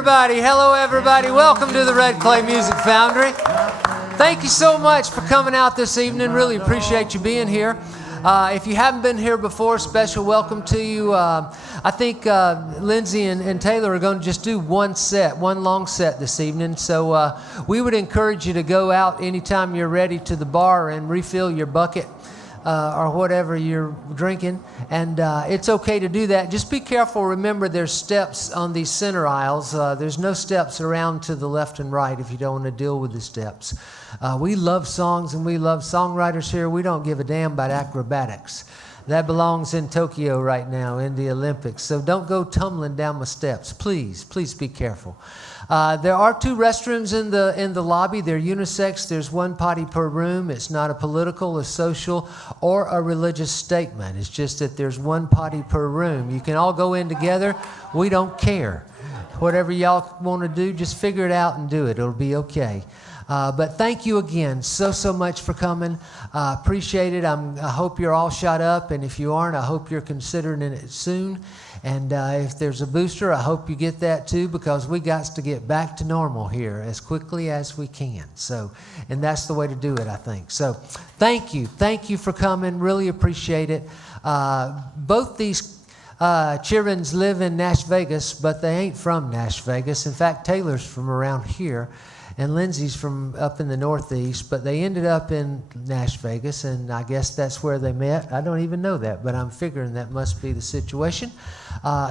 everybody. Hello, everybody. Welcome to the Red Clay Music Foundry. Thank you so much for coming out this evening. Really appreciate you being here. If you haven't been here before, special welcome to you. I think Lindsay and Taylor are going to just do one long set this evening. So we would encourage you to go out anytime you're ready to the bar and refill your bucket or whatever you're drinking. And it's okay to do that. Just be careful. Remember, there's steps on these center aisles. There's no steps around to the left and right if you don't want to deal with the steps. We love songs and we love songwriters here. We don't give a damn about acrobatics. That belongs in Tokyo right now in the Olympics. So don't go tumbling down the steps. Please be careful. There are 2 restrooms in the lobby. They're unisex. There's 1 potty per room. It's not a political, a social, or a religious statement. It's just that there's 1 potty per room. You can all go in together. We don't care. Whatever y'all want to do, just figure it out and do it. It'll be okay. But thank you again so much for coming. Appreciate it. I hope you're all shot up, and if you aren't, I hope you're considering it soon. And if there's a booster, I hope you get that too, because we got to get back to normal here as quickly as we can. So, and that's the way to do it, I think. So thank you for coming. Really appreciate it. Both these children live in Nash Vegas, but they ain't from Nash Vegas. In fact, Taylor's from around here, and Lindsay's from up in the Northeast, but they ended up in Nash Vegas, and I guess that's where they met. I don't even know that, but I'm figuring that must be the situation.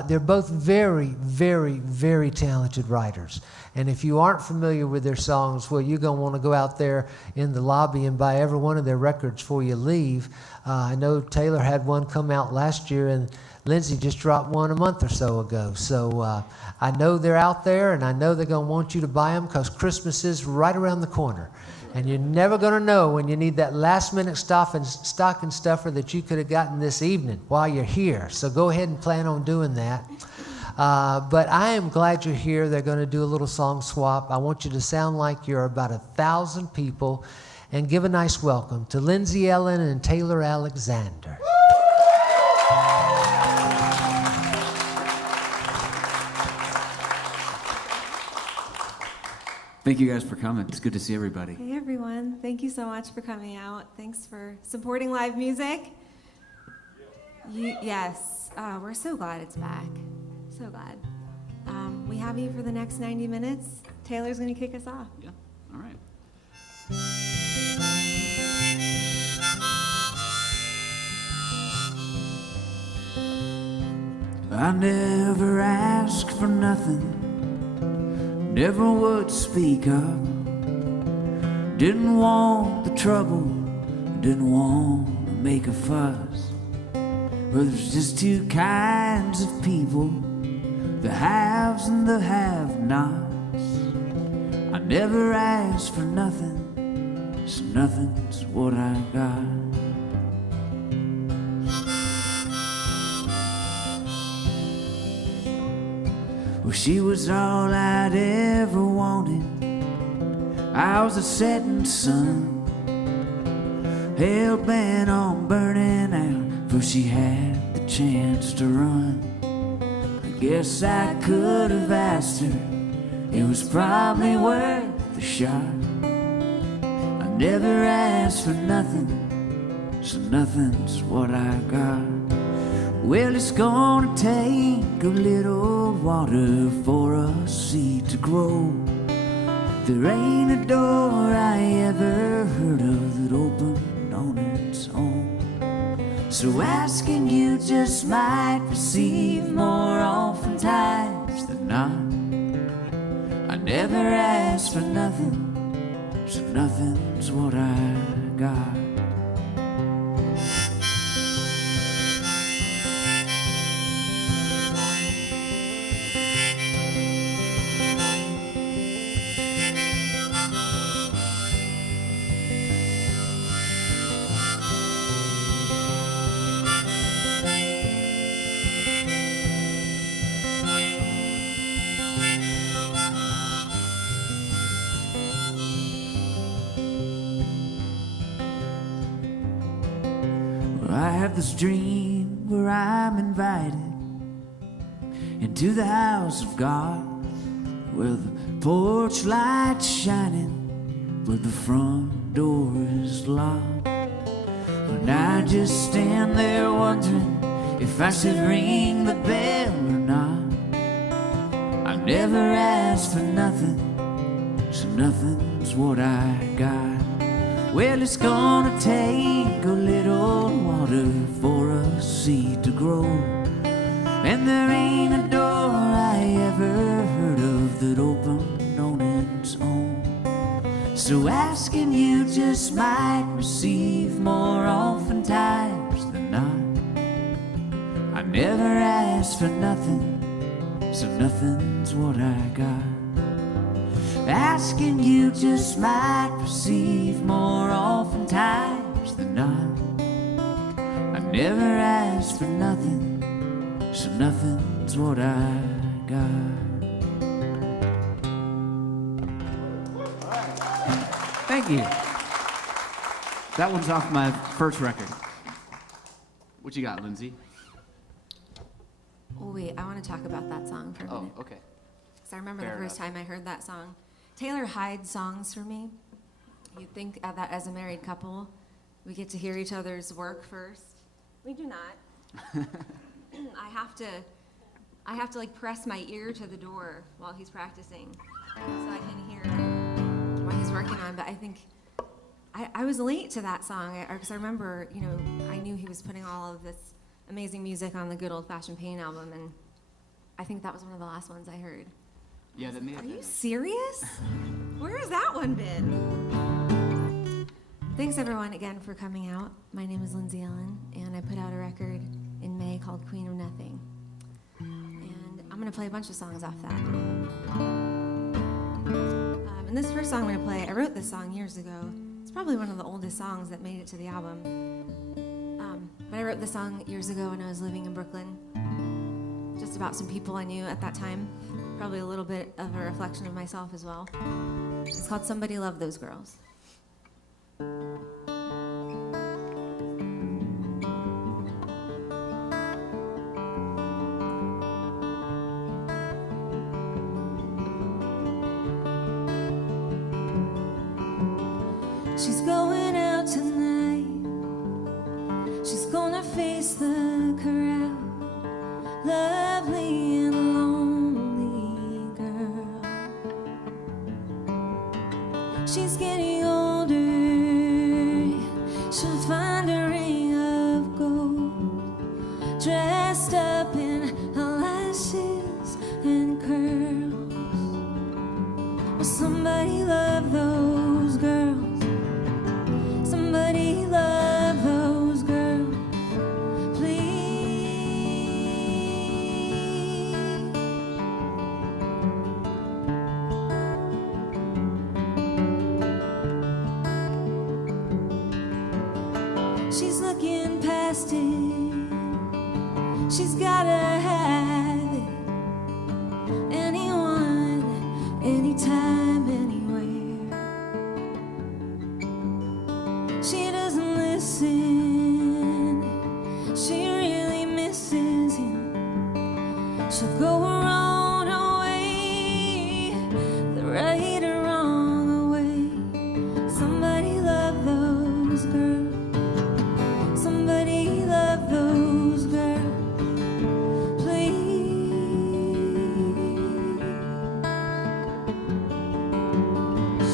They're both very talented writers, and if you aren't familiar with their songs, well, you're going to want to go out there in the lobby and buy every one of their records before you leave. I know Taylor had one come out last year, and Lindsay just dropped one a month or so ago. So I know they're out there, and I know they're going to want you to buy them, because Christmas is right around the corner. And you're never going to know when you need that last-minute stocking stuffer that you could have gotten this evening while you're here. So go ahead and plan on doing that. But I am glad you're here. They're going to do a little song swap. I want you to sound like you're about 1,000 people, and give a nice welcome to Lindsay, Ellyn, and Taylor Alexander. Thank you guys for coming. It's good to see everybody. Hey everyone. Thank you so much for coming out. Thanks for supporting live music. Yes. We're so glad it's back. So glad. We have you for the next 90 minutes. Taylor's going to kick us off. Yeah. All right. I never asked for nothing, never would speak up. Didn't want the trouble, didn't want to make a fuss. But there's just 2 kinds of people, the haves and the have-nots. I never asked for nothing, so nothing's what I got. Well, she was all I'd ever wanted. I was a setting sun, hell-bent on burning out, for she had the chance to run. I guess I could have asked her, it was probably worth the shot. I never asked for nothing, so nothing's what I got. Well, it's gonna take a little water for a seed to grow. There ain't a door I ever heard of that opened on its own. So asking you just might receive more oftentimes than not. I never asked for nothing, so nothing's what I got. I have this dream where I'm invited into the house of God. Well, the porch light's shining, but the front door is locked. And I just stand there wondering if I should ring the bell or not. I've never asked for nothing, so nothing's what I got. Well, it's gonna take a little water for a seed to grow, and there ain't a door I ever heard of that opened on its own. So asking you just might receive more oftentimes than not. I never asked for nothing, so nothing's what I got. Asking you just might receive more oftentimes than not. I never asked for nothing, so nothing's what I got. Thank you. That one's off my first record. What you got, Lindsay? Oh, wait, I want to talk about that song for a minute. Oh, okay. Because I remember Fair the first enough. time I heard that song. Taylor hides songs for me. You'd think of that as a married couple. We get to hear each other's work first. We do not. I have to like press my ear to the door while he's practicing so I can hear what he's working on. But I think I was late to that song because I remember, you know, I knew he was putting all of this amazing music on the Good Old Fashioned Pain album, and I think that was one of the last ones I heard. Yeah, that may have Are been. you serious? Where has that one been? Thanks everyone again for coming out. My name is Lindsay Ellyn, and I put out a record in May called Queen of Nothing. And I'm gonna play a bunch of songs off that. And this first song I'm gonna play, I wrote this song years ago. It's probably one of the oldest songs that made it to the album. But I wrote this song years ago when I was living in Brooklyn, just about some people I knew at that time. Probably a little bit of a reflection of myself as well. It's called Somebody Love Those Girls. She's going out tonight. She's gonna face the crowd. Lovely and lonely girl. She's getting older. She'll find a ring of gold, dressed up in eyelashes and curls. Will somebody love those girls? Somebody love those girls, please. She's looking past it. She's gotta have it. Anyone, anytime, anywhere. She doesn't listen. She really misses him. She'll go her own way, the right or wrong way. Somebody love those girls. Somebody love those girls, please.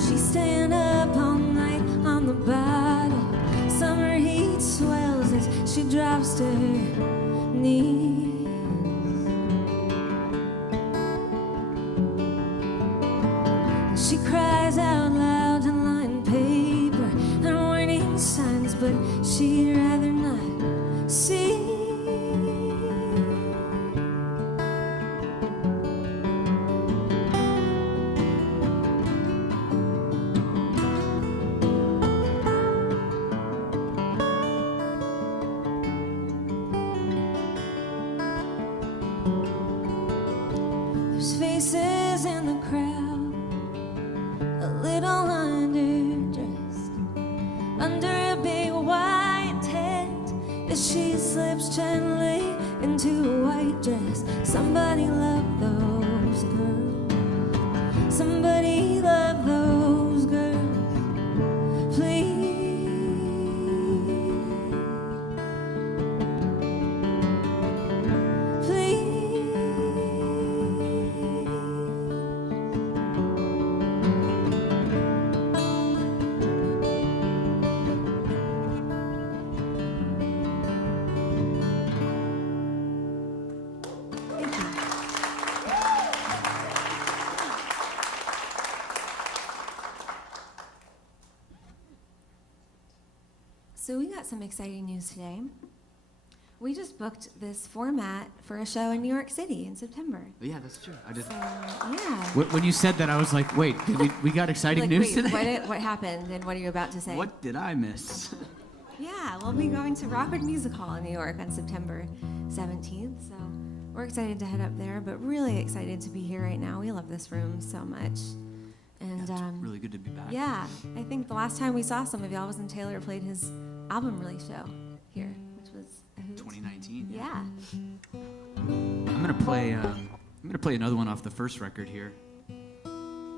She's staying up all night on the bottle. Summer heat swells as she drops to her knees. She cries out loud in line paper and warning signs, but she'd rather not see. There's faces in the crowd, a little underdressed, under a big white tent, as she slips gently into a white dress. Somebody love those girls, So we got some exciting news today. We just booked this format for a show in New York City in September. Yeah, that's true. I did. Yeah. When you said that, I was like, wait, we got exciting Like, news wait, today? what happened and what are you about to say? What did I miss? Yeah, we'll be going to Rockwood Music Hall in New York on September 17th. So we're excited to head up there, but really excited to be here right now. We love this room so much. And It's really good to be back. yeah, I think the last time we saw some of y'all was when Taylor played his album release show here, which was a hoot. 2019. Yeah. I'm gonna play another one off the first record here.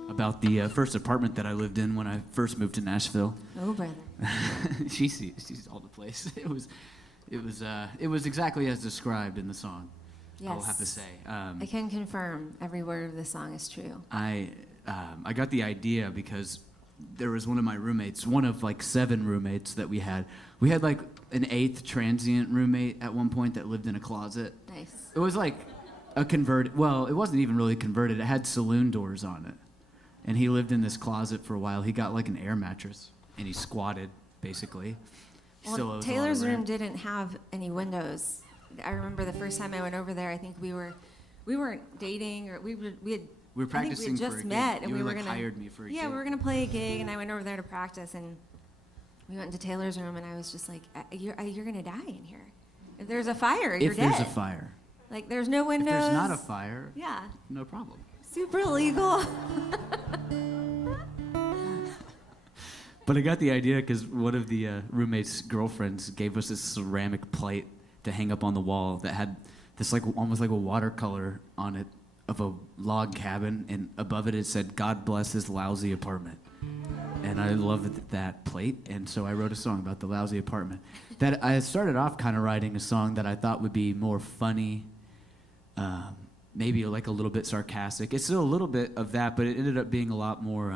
About the first apartment that I lived in when I first moved to Nashville. Oh, brother. She sees all the place. It was exactly as described in the song. Yes. I'll have to say. I can confirm every word of this song is true. I got the idea because there was one of my roommates, one of like 7 roommates that we had. We had like an 8th transient roommate at one point that lived in a closet. Nice. It was like a converted, well, it wasn't even really converted. It had saloon doors on it. And he lived in this closet for a while. He got like an air mattress and he squatted, basically. He still owes a lot of Taylor's room rent. didn't have any windows. I remember the first time I went over there, I think we weren't dating, or we were practicing I think we had for just a met, gig. and You we were were like gonna hired me for a yeah, gig. we were gonna play a gig, and I went over there to practice, and we went into Taylor's room, and I was just like, you're gonna die in here. If there's a fire, you're If dead. there's a fire. Like there's no windows. If there's not a fire, Yeah, no problem. super illegal. But I got the idea because one of the roommate's girlfriends gave us this ceramic plate to hang up on the wall that had this like almost like a watercolor on it of a log cabin, and above it said, "God bless this lousy apartment." And I loved that plate, and so I wrote a song about the lousy apartment. That I started off kind of writing a song that I thought would be more funny, maybe like a little bit sarcastic. It's still a little bit of that, but it ended up being a lot more.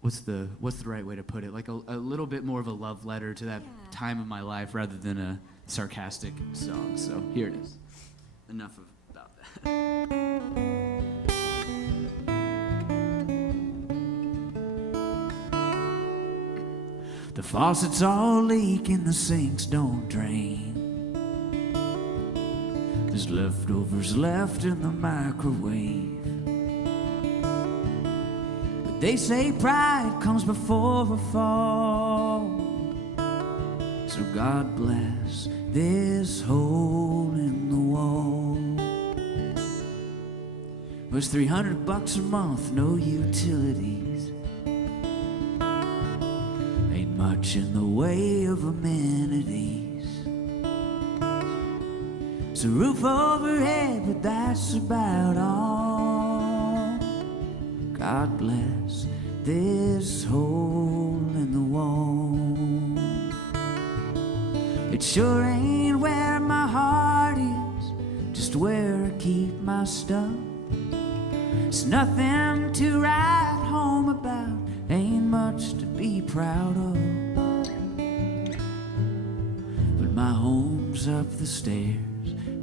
What's the right way to put it? Like a little bit more of a love letter to that time of my life rather than a sarcastic song. So here it is. Enough about that. The faucets all leak and the sinks don't drain. There's leftovers left in the microwave. They say pride comes before a fall. So God bless this hole in the wall. It was $300 a month, no utilities. Ain't much in the way of amenities. It's a roof overhead, but that's about all. God bless this hole in the wall. It sure ain't where my heart is, just where I keep my stuff. It's nothing to write home about, ain't much to be proud of. But my home's up the stairs,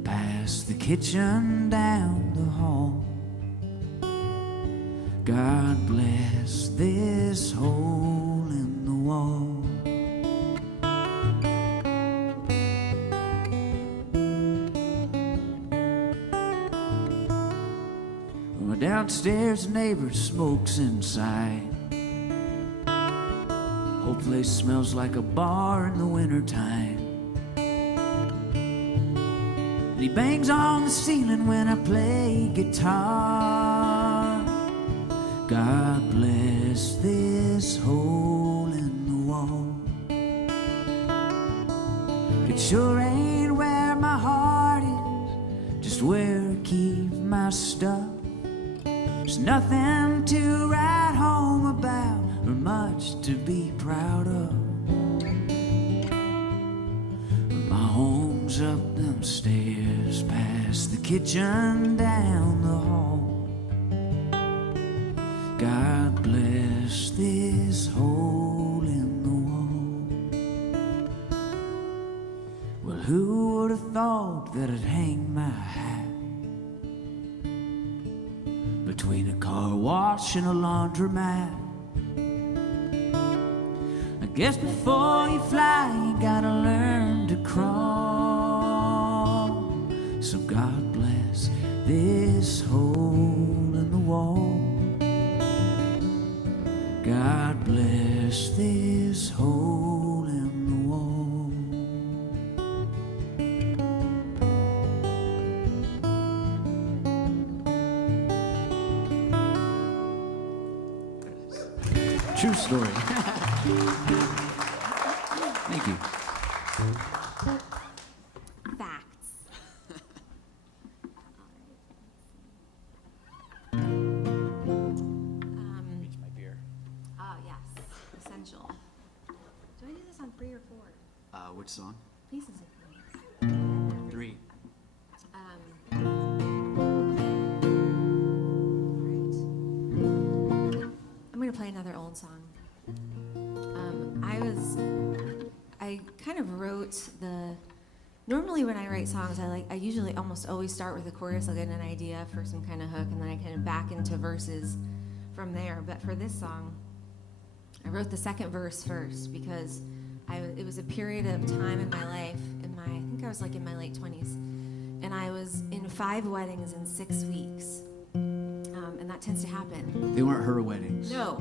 past the kitchen, down the hall. God bless this hole in the wall. My downstairs neighbor smokes inside. Whole place smells like a bar in the wintertime. And he bangs on the ceiling when I play guitar. God bless this hole in the wall. It sure ain't where my heart is, just where I keep my stuff. There's nothing to write home about or much to be proud of. But my home's up them stairs, past the kitchen, down the hall. God bless this hole in the wall. Well, who would have thought that I'd hang my hat between a car wash and a laundromat? I Guess before you fly, you gotta learn to crawl. So God bless this hole in the wall. God bless this hole in the wall. True story. Thank you. Facts. Reach my beer. Oh, yes. Essential. Do I do this on 3 or 4? Which song? Pieces of things. 3. I'm going to play another old song. I kind of wrote normally when I write songs, I usually almost always start with a chorus. I'll get an idea for some kind of hook, and then I kind of back into verses from there. But for this song, I wrote the second verse first because it was a period of time in my life, I think I was like in my late 20s, and I was in 5 weddings in 6 weeks. And that tends to happen. They weren't her weddings. No.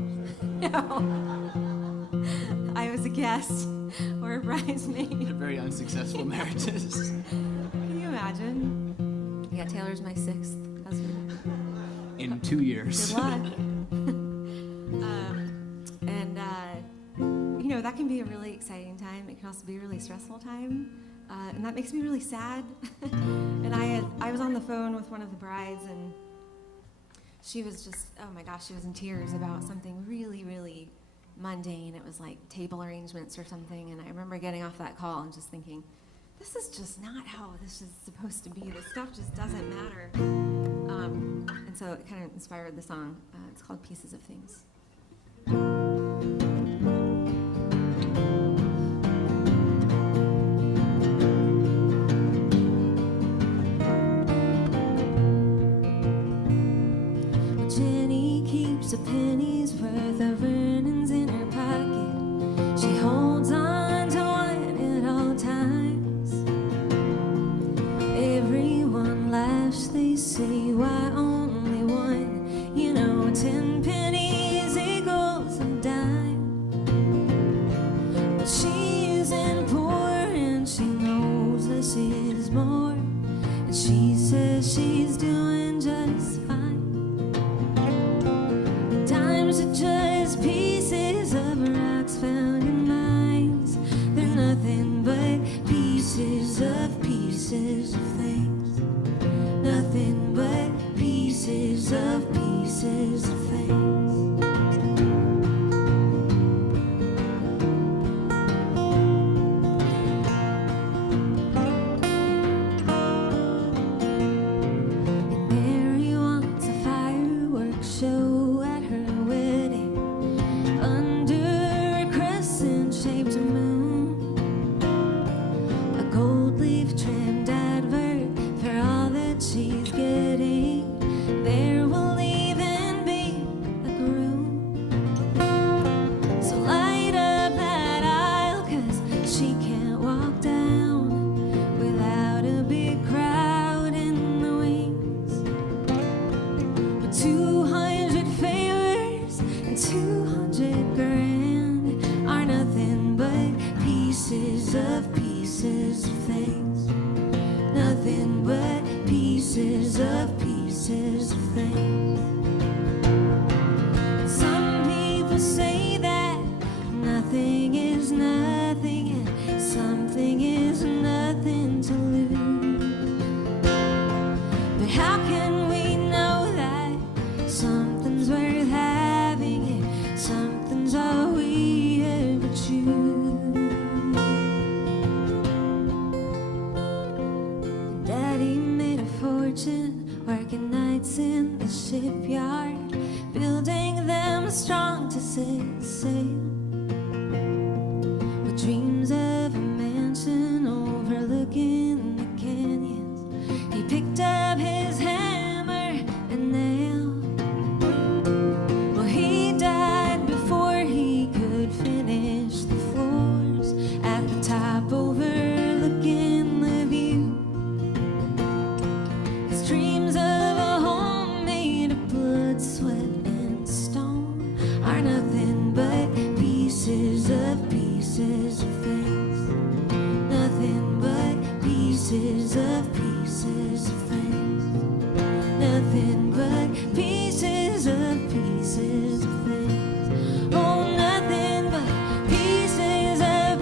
I was a guest or a bridesmaid. Very unsuccessful marriages. Can you imagine? Yeah, Taylor's my 6th husband. In 2 years. Good luck. That can be a really exciting time. It can also be a really stressful time. And that makes me really sad. And I was on the phone with one of the brides, and she was just, oh my gosh, she was in tears about something really, really mundane. It was like table arrangements or something. And I remember getting off that call and just thinking, this is just not how this is supposed to be. This stuff just doesn't matter. And so it kind of inspired the song. It's called Pieces of Things. A penny's worth of earnings in her pocket. She holds on to one at all times. Everyone laughs, they say, why only one? 10 pennies equals a dime. But she isn't poor and she knows this is more. And she says she's doing just fine. Just pieces of rocks found in mines. They're nothing but pieces of things. Nothing but pieces of things. And Mary wants a fireworks show at her shaped moon, a gold leaf trimmed advert for all that she's getting. There will even be a groom. So light up that aisle, 'cause she can't walk down without a big crowd in the wings. But 200 favors and 200 grand are nothing but pieces of things. Nothing but pieces of things. Some people say that nothing is nothing and something is nothing to lose. But how can we know that something's worth having and something's all we ever choose? Daddy made a fortune working nights in the shipyard, building them strong to set sail. With dreams of a mansion overlooking the canyons, he picked up his hammer and nail. Well, he died before he could finish the nothing but pieces of things. Oh, nothing but pieces of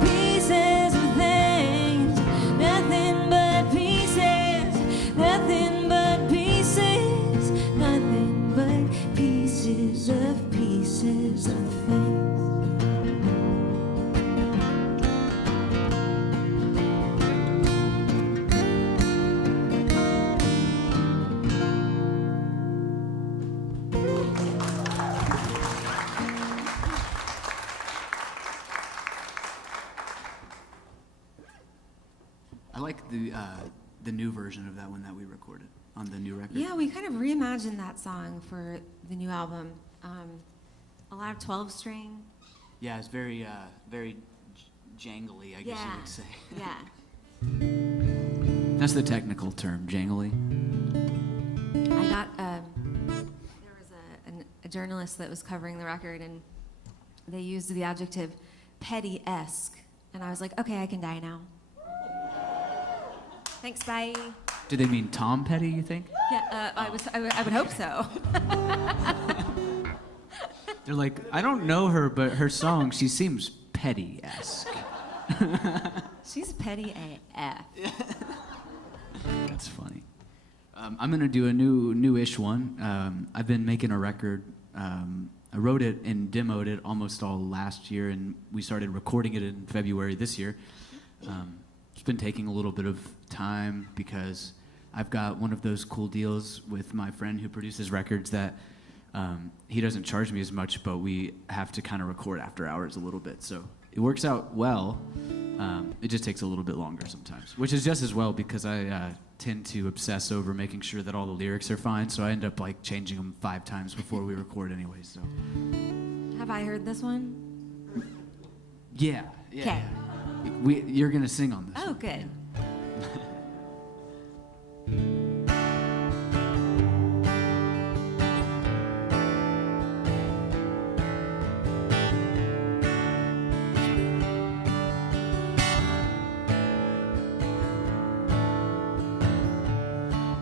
things. Nothing but pieces, nothing but pieces, nothing but pieces of things. I like the new version of that one that we recorded on the new record. Yeah, we kind of reimagined that song for the new album. A lot of 12-string. Yeah, it's very jangly, I guess you would say. Yeah. That's the technical term, jangly. I got, there was a journalist that was covering the record, and they used the adjective petty-esque. And I was like, okay, I can die now. Thanks, bye. Do they mean Tom Petty, you think? Yeah, I would hope so. They're like, I don't know her, but her song, she seems petty-esque. She's petty AF. That's funny. I'm gonna do a new-ish one. I've been making a record. I wrote it and demoed it almost all last year, and we started recording it in February this year. It's been taking a little bit of time because I've got one of those cool deals with my friend who produces records that he doesn't charge me as much, but we have to kind of record after hours a little bit. So it works out well. It just takes a little bit longer sometimes, which is just as well because I tend to obsess over making sure that all the lyrics are fine. So I end up like changing them 5 times before we record anyway. So Have I heard this one? yeah. Okay. You're gonna sing on this. Oh, good.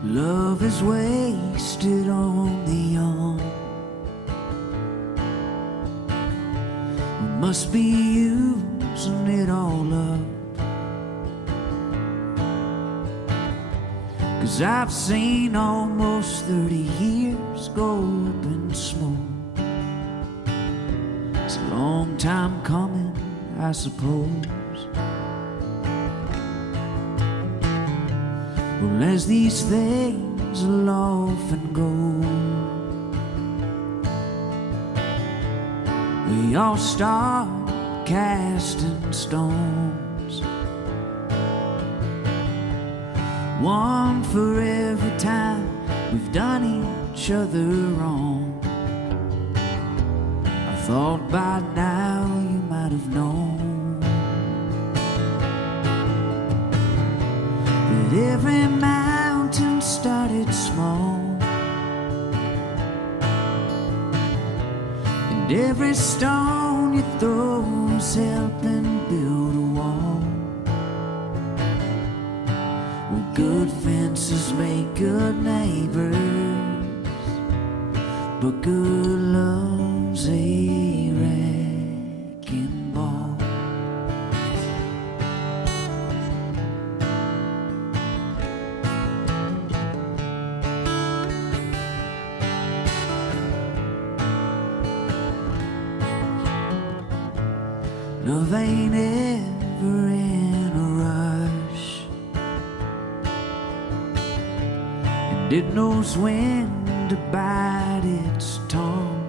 Love is wasted on the young. We must be using it all up. 'Cause I've seen almost 30 years go up in smoke. It's a long time coming, I suppose. Well, as these things will often go, we all start casting stones, one for every time we've done each other wrong. I thought by now you might have known that every mountain started small, and every stone you throw is helping build a wall. Well, good fences make good neighbors, but good love's a wrecking ball. Love ain't ever in a rush, and it knows when to bite its tongue.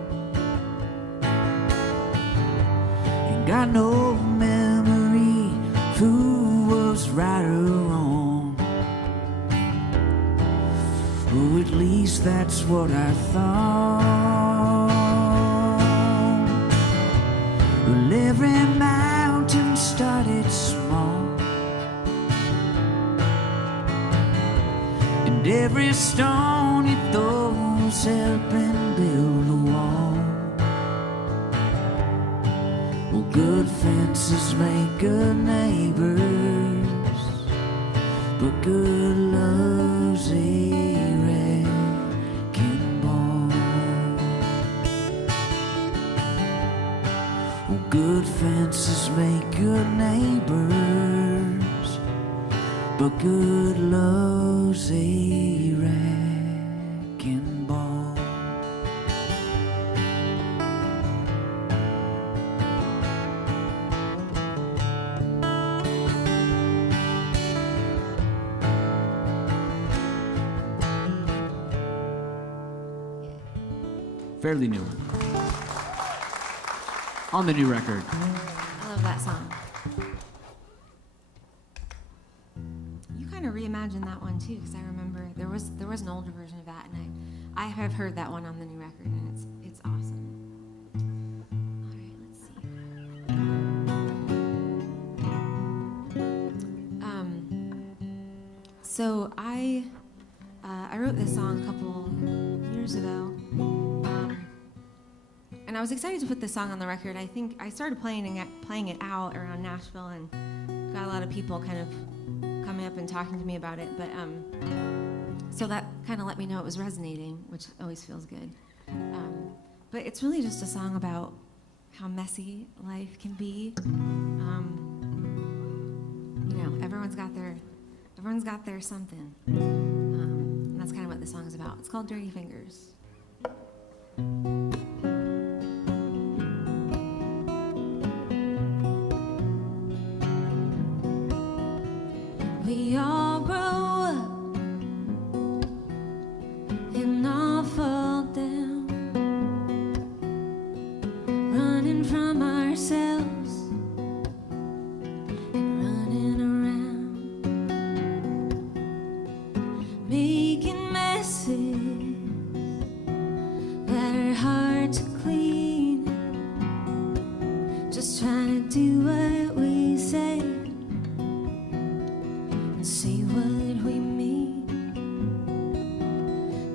Ain't got no memory of who was right or wrong. Oh, at least that's what I thought. Well, every mountain started small, and every stone you throw's helping build a wall. Well, good fences make good neighbors, but good love's a fences make good neighbors, but good love's a wrecking ball. Fairly new. On the new record. I love that song. You kind of reimagined that one too, because I remember there was an older version of that, and I have heard that one on the new record, and it's awesome. All right, let's see. So I wrote this song a couple years ago. And I was excited to put this song on the record. I think I started playing it out around Nashville and got a lot of people kind of coming up and talking to me about it. But so that kind of let me know it was resonating, which always feels good. But it's really just a song about how messy life can be. Everyone's got their something. And that's kind of what the song is about. It's called Dirty Fingers. We all grow up and all fall down, running from ourselves and running around, making messes that are hard to clean, just trying to do what we say. See what we mean,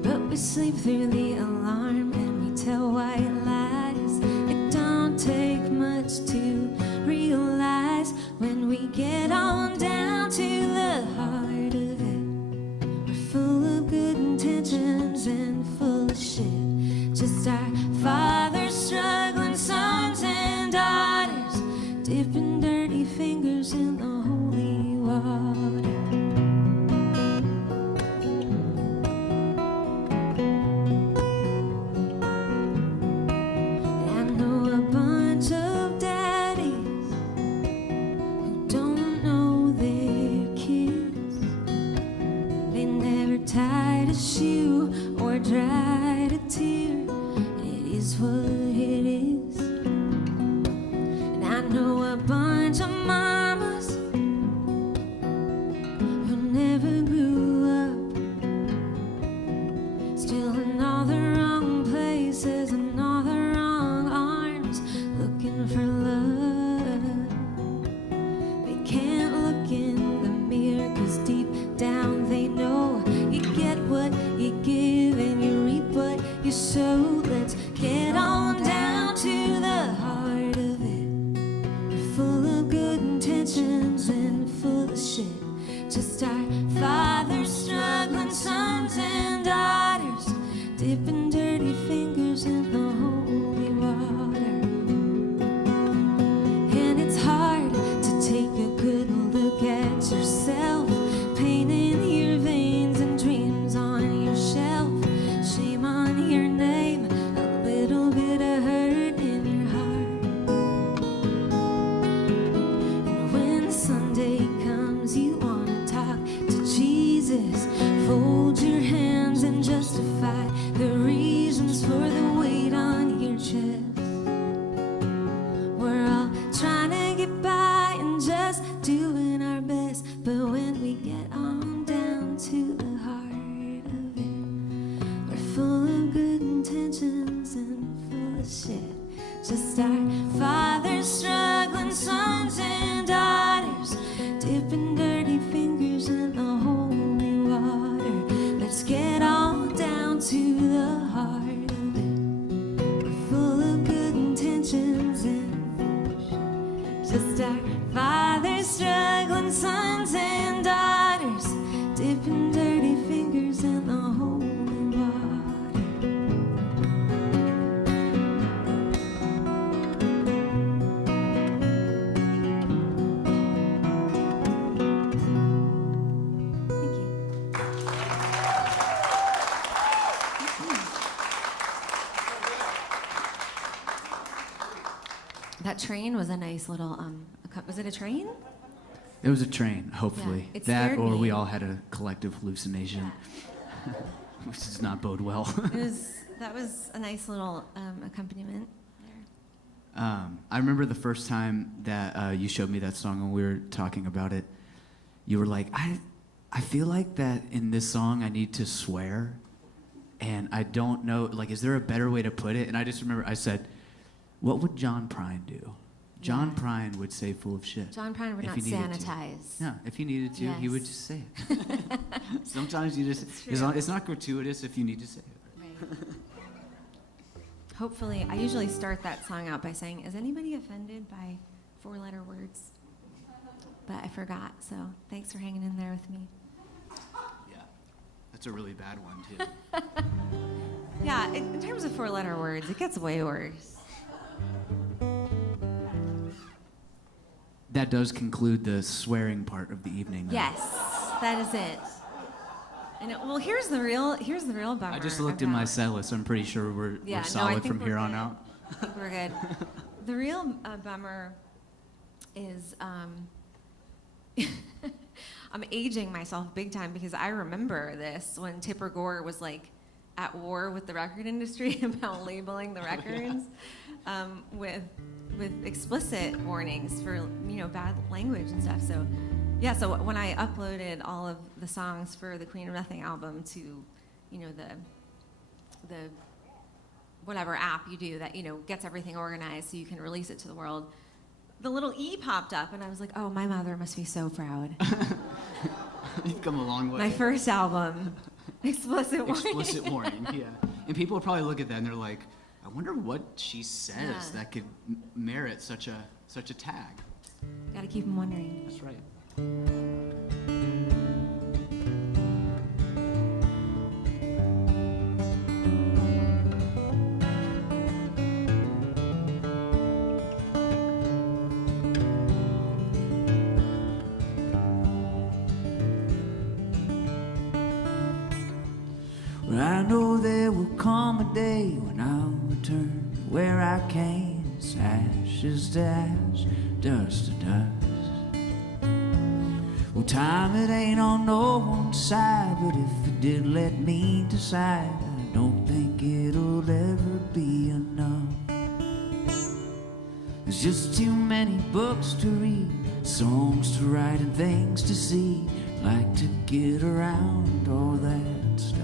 but we sleep through the alarm and we tell white lies. It don't take much to realize when we get on down to the heart of it. We're full of good intentions and full of shit, just our fathers struggling sons and daughters, dipping dirty fingers in the holy water. Tied a shoe or dried a tear. It is what it is. And I know a bunch of mamas who never grew up, still in all the wrong places and all the wrong arms, looking for love. They can't look in the mirror 'cause deep down they know you get what you give and you reap what you sow. Let's get on down to the heart of it. We're full of good intentions and full of shit, just our fathers struggling sons and daughters, dipping dirty fingers in the holy water. And it's hard to take a good look at yourself, painting your veins and dreams on your shelf, shame on your name, a little bit of hurt in your heart. And when Sunday comes, you wanna talk to Jesus, fold your hands and justify the reasons for the weight on your chest. We're all trying to get by and just doing our best, but when we get on down to the heart of it, we're full of good intentions and full of shit, just our fathers struggling sons and daughters, dipping dirty fingers in the holy water. Let's get on down to the heart of it. We're full of good intentions and just our fathers struggling sons and daughters, dipping dirty fingers in the holy water. That train was a nice little, was it a train? It was a train, hopefully. Yeah, it that scared or me. we all had a collective hallucination, which does not bode well. That was a nice little accompaniment there. I remember the first time that you showed me that song when we were talking about it. You were like, I feel like that in this song I need to swear, and I don't know, like, is there a better way to put it? And I just remember I said, what would John Prine do? John Prine would say "full of shit." John Prine would if not he needed sanitize. to. No, if he needed to, he Yes. would just say it. Sometimes you just, it's not gratuitous if you need to say it. Right. Hopefully, I usually start that song out by saying, is anybody offended by 4-letter words? But I forgot, so thanks for hanging in there with me. Yeah, that's a really bad one too. Yeah, in terms of 4-letter words, it gets way worse. That does conclude the swearing part of the evening. Though. Yes, that is it. And well, here's the real bummer. I just looked at my set list. I'm pretty sure we're I solid think from we're here on good. out. I think we're good. The real bummer is I'm aging myself big time because I remember this when Tipper Gore was like at war with the record industry about labeling the records with explicit warnings for bad language and stuff. So yeah, so when I uploaded all of the songs for the Queen of Nothing album to the whatever app you do that gets everything organized so you can release it to the world, the little E popped up and I was like, oh, my mother must be so proud. You've come a long way. My first album, explicit warning. Explicit warning, yeah. And people will probably look at that and they're like, I wonder what she says Yeah. that could merit such a tag. Gotta keep them wondering. That's right. Well, I know there will come a day when I'll return to where I came. It's ashes to ash, dust to dust. Well, time it ain't on no one side, but if it did let me decide, I don't think it'll ever be enough. There's just too many books to read, songs to write, and things to see. Like to get around all that stuff.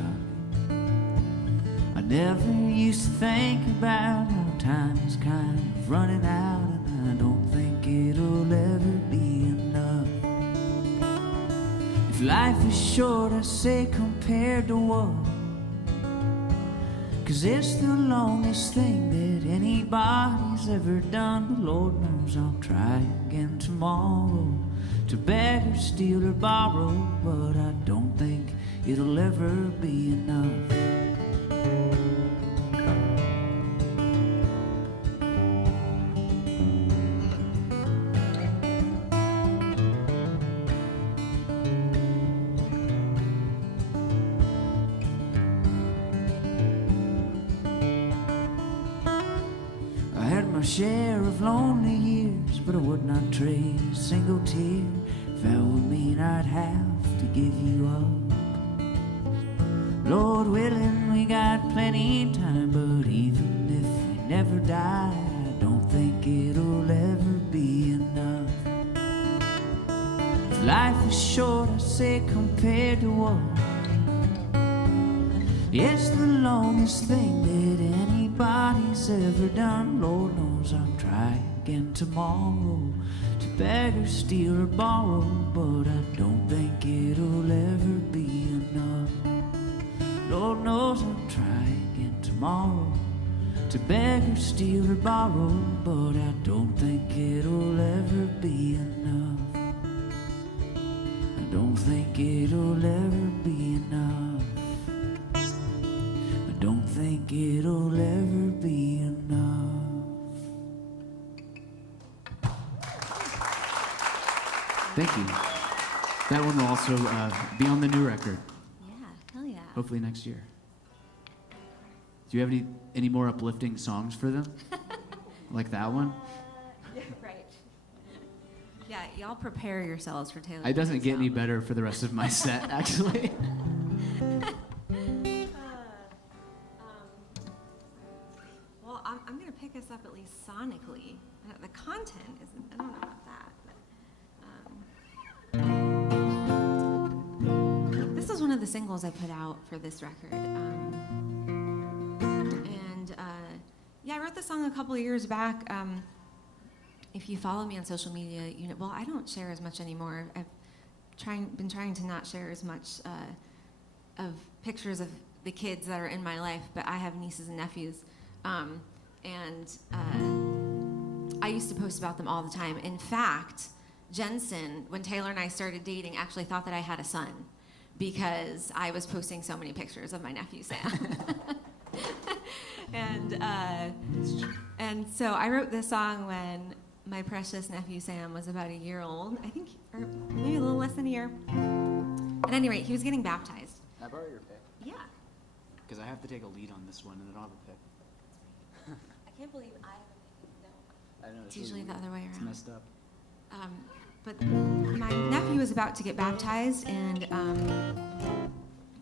I never used to think about how time is kind of running out, and I don't think it'll ever be enough. If life is short, I say compared to what? 'Cause it's the longest thing that anybody's ever done. But Lord knows I'll try again tomorrow to beg or steal or borrow, but I don't think it'll ever be enough. I had my share of lonely years, but I would not trade a single tear if that would mean I'd have to give you up. Lord willing, we got plenty of time, but even if we never die, I don't think it'll ever be enough. If life is short, I say compared to what? It's the longest thing that anybody's ever done. Lord knows I'll try again tomorrow to beg or steal or borrow, but I don't think it'll ever be enough. Lord knows I'll try again tomorrow to beg or steal or borrow, but I don't think it'll ever be enough. I don't think it'll ever be enough. I don't think it'll ever be enough. Thank you. That one will also be on the new record, Yeah, hell yeah. hopefully next year. Do you have any more uplifting songs for them? Like that one? Yeah, y'all prepare yourselves for Taylor. It doesn't get any song. better for the rest of my set, actually. Well, I'm going to pick us up at least sonically. The content isn't, I don't know about that. But, this is one of the singles I put out for this record. Yeah, I wrote this song a couple of years back. If you follow me on social media, you know, well, I don't share as much anymore. I've been trying to not share as much of pictures of the kids that are in my life, but I have nieces and nephews. I used to post about them all the time. In fact, Giessen, when Taylor and I started dating, actually thought that I had a son because I was posting so many pictures of my nephew Sam. And so I wrote this song when my precious nephew Sam was about a year old, I think, or maybe a little less than a year. At any rate, he was getting baptized. Can I borrow your pick? Yeah. Because I have to take a lead on this one, and I don't have a pick. I can't believe I have a I know. It's usually the other way It's around. messed up. But my nephew was about to get baptized, and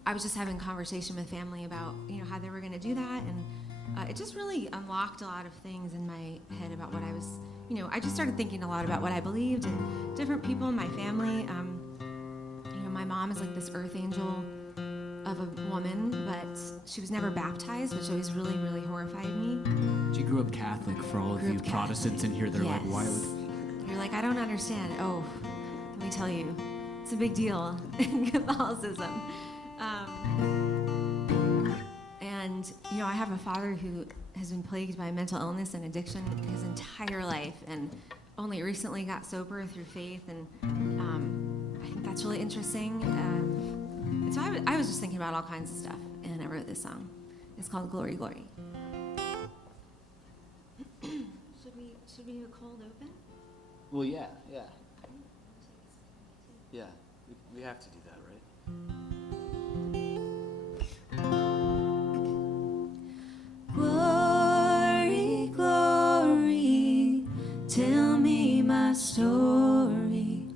I was just having a conversation with family about, you know, how they were going to do that, and it just really unlocked a lot of things in my head about what I was, you know, I just started thinking a lot about what I believed and different people in my family. You know, my mom is like this earth angel of a woman, but she was never baptized, which always really, really horrified me. She grew up Catholic. For all of you Protestants in here, they're like, why would... You're like, I don't understand. Oh, let me tell you, it's a big deal in Catholicism. And, you know, I have a father who has been plagued by mental illness and addiction his entire life and only recently got sober through faith. And I think that's really interesting. And so I was just thinking about all kinds of stuff, and I wrote this song. It's called Glory, Glory. Should we do a cold open? Well, yeah. Yeah, we have to do that, right? Glory, glory, tell me my story.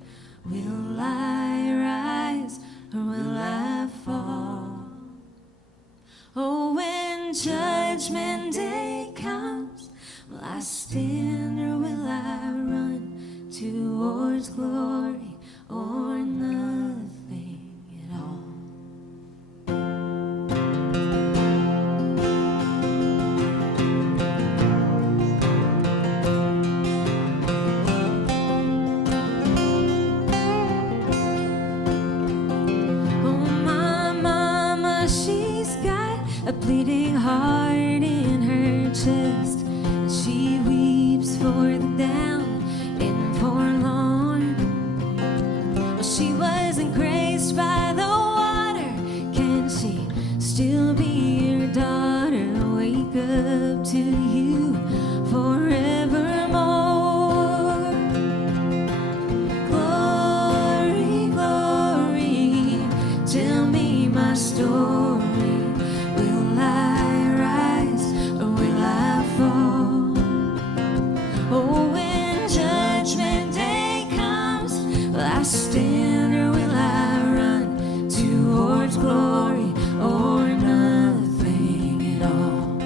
Will I rise or will I fall? Oh, when judgment day comes, will I stand or will I run towards glory or nothing at all? A bleeding heart in her chest, and she weeps for the down and forlorn. Well, she wasn't graced by the water. Can she still be your daughter? Wake up to you forevermore. Glory, glory, tell me my story. Will I rise or will I fall? Oh, when judgment day comes, will I stand or will I run towards glory or nothing at all?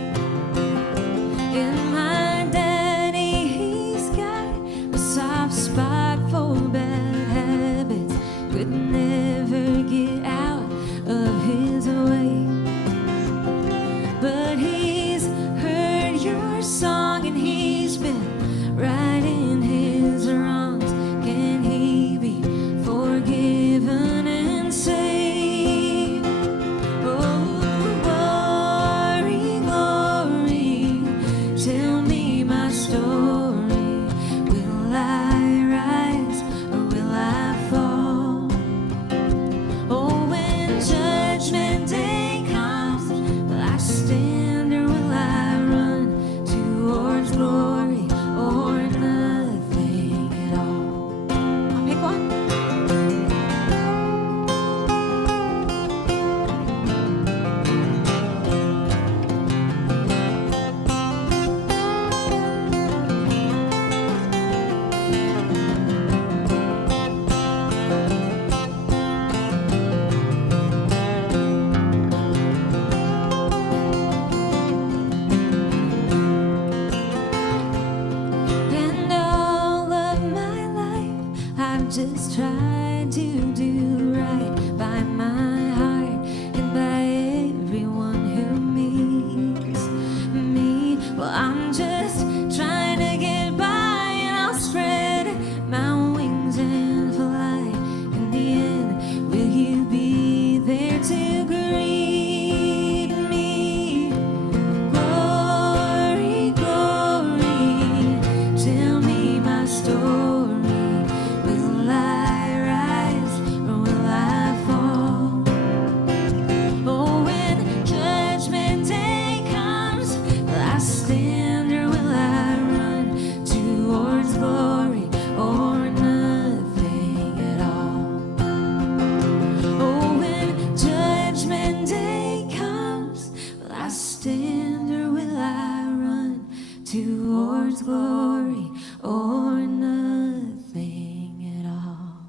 towards glory or nothing at all.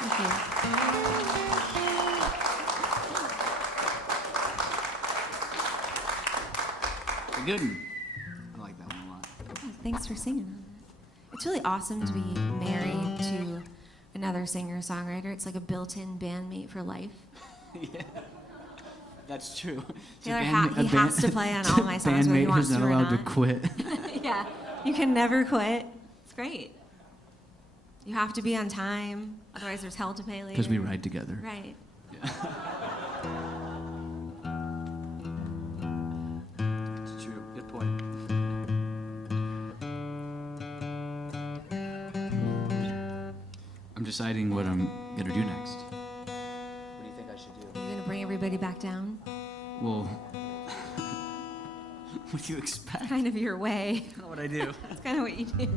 Thank you. Good. I like that one a lot. Thanks for singing on that. It's really awesome to be married to another singer-songwriter. It's like a built-in bandmate for life. Yeah, that's true. Taylor has to play on all my songs whether he Bandmate wants who's to not or allowed not. to quit. Yeah, you can never quit. It's great. You have to be on time, otherwise there's hell to pay later. Because we ride together. Right. It's true. Good point. I'm deciding what I'm gonna do next. What do you think I should do? You're gonna bring everybody back down? Well, what do you expect? Kind of your way. That's not what I do. That's kind of what you do.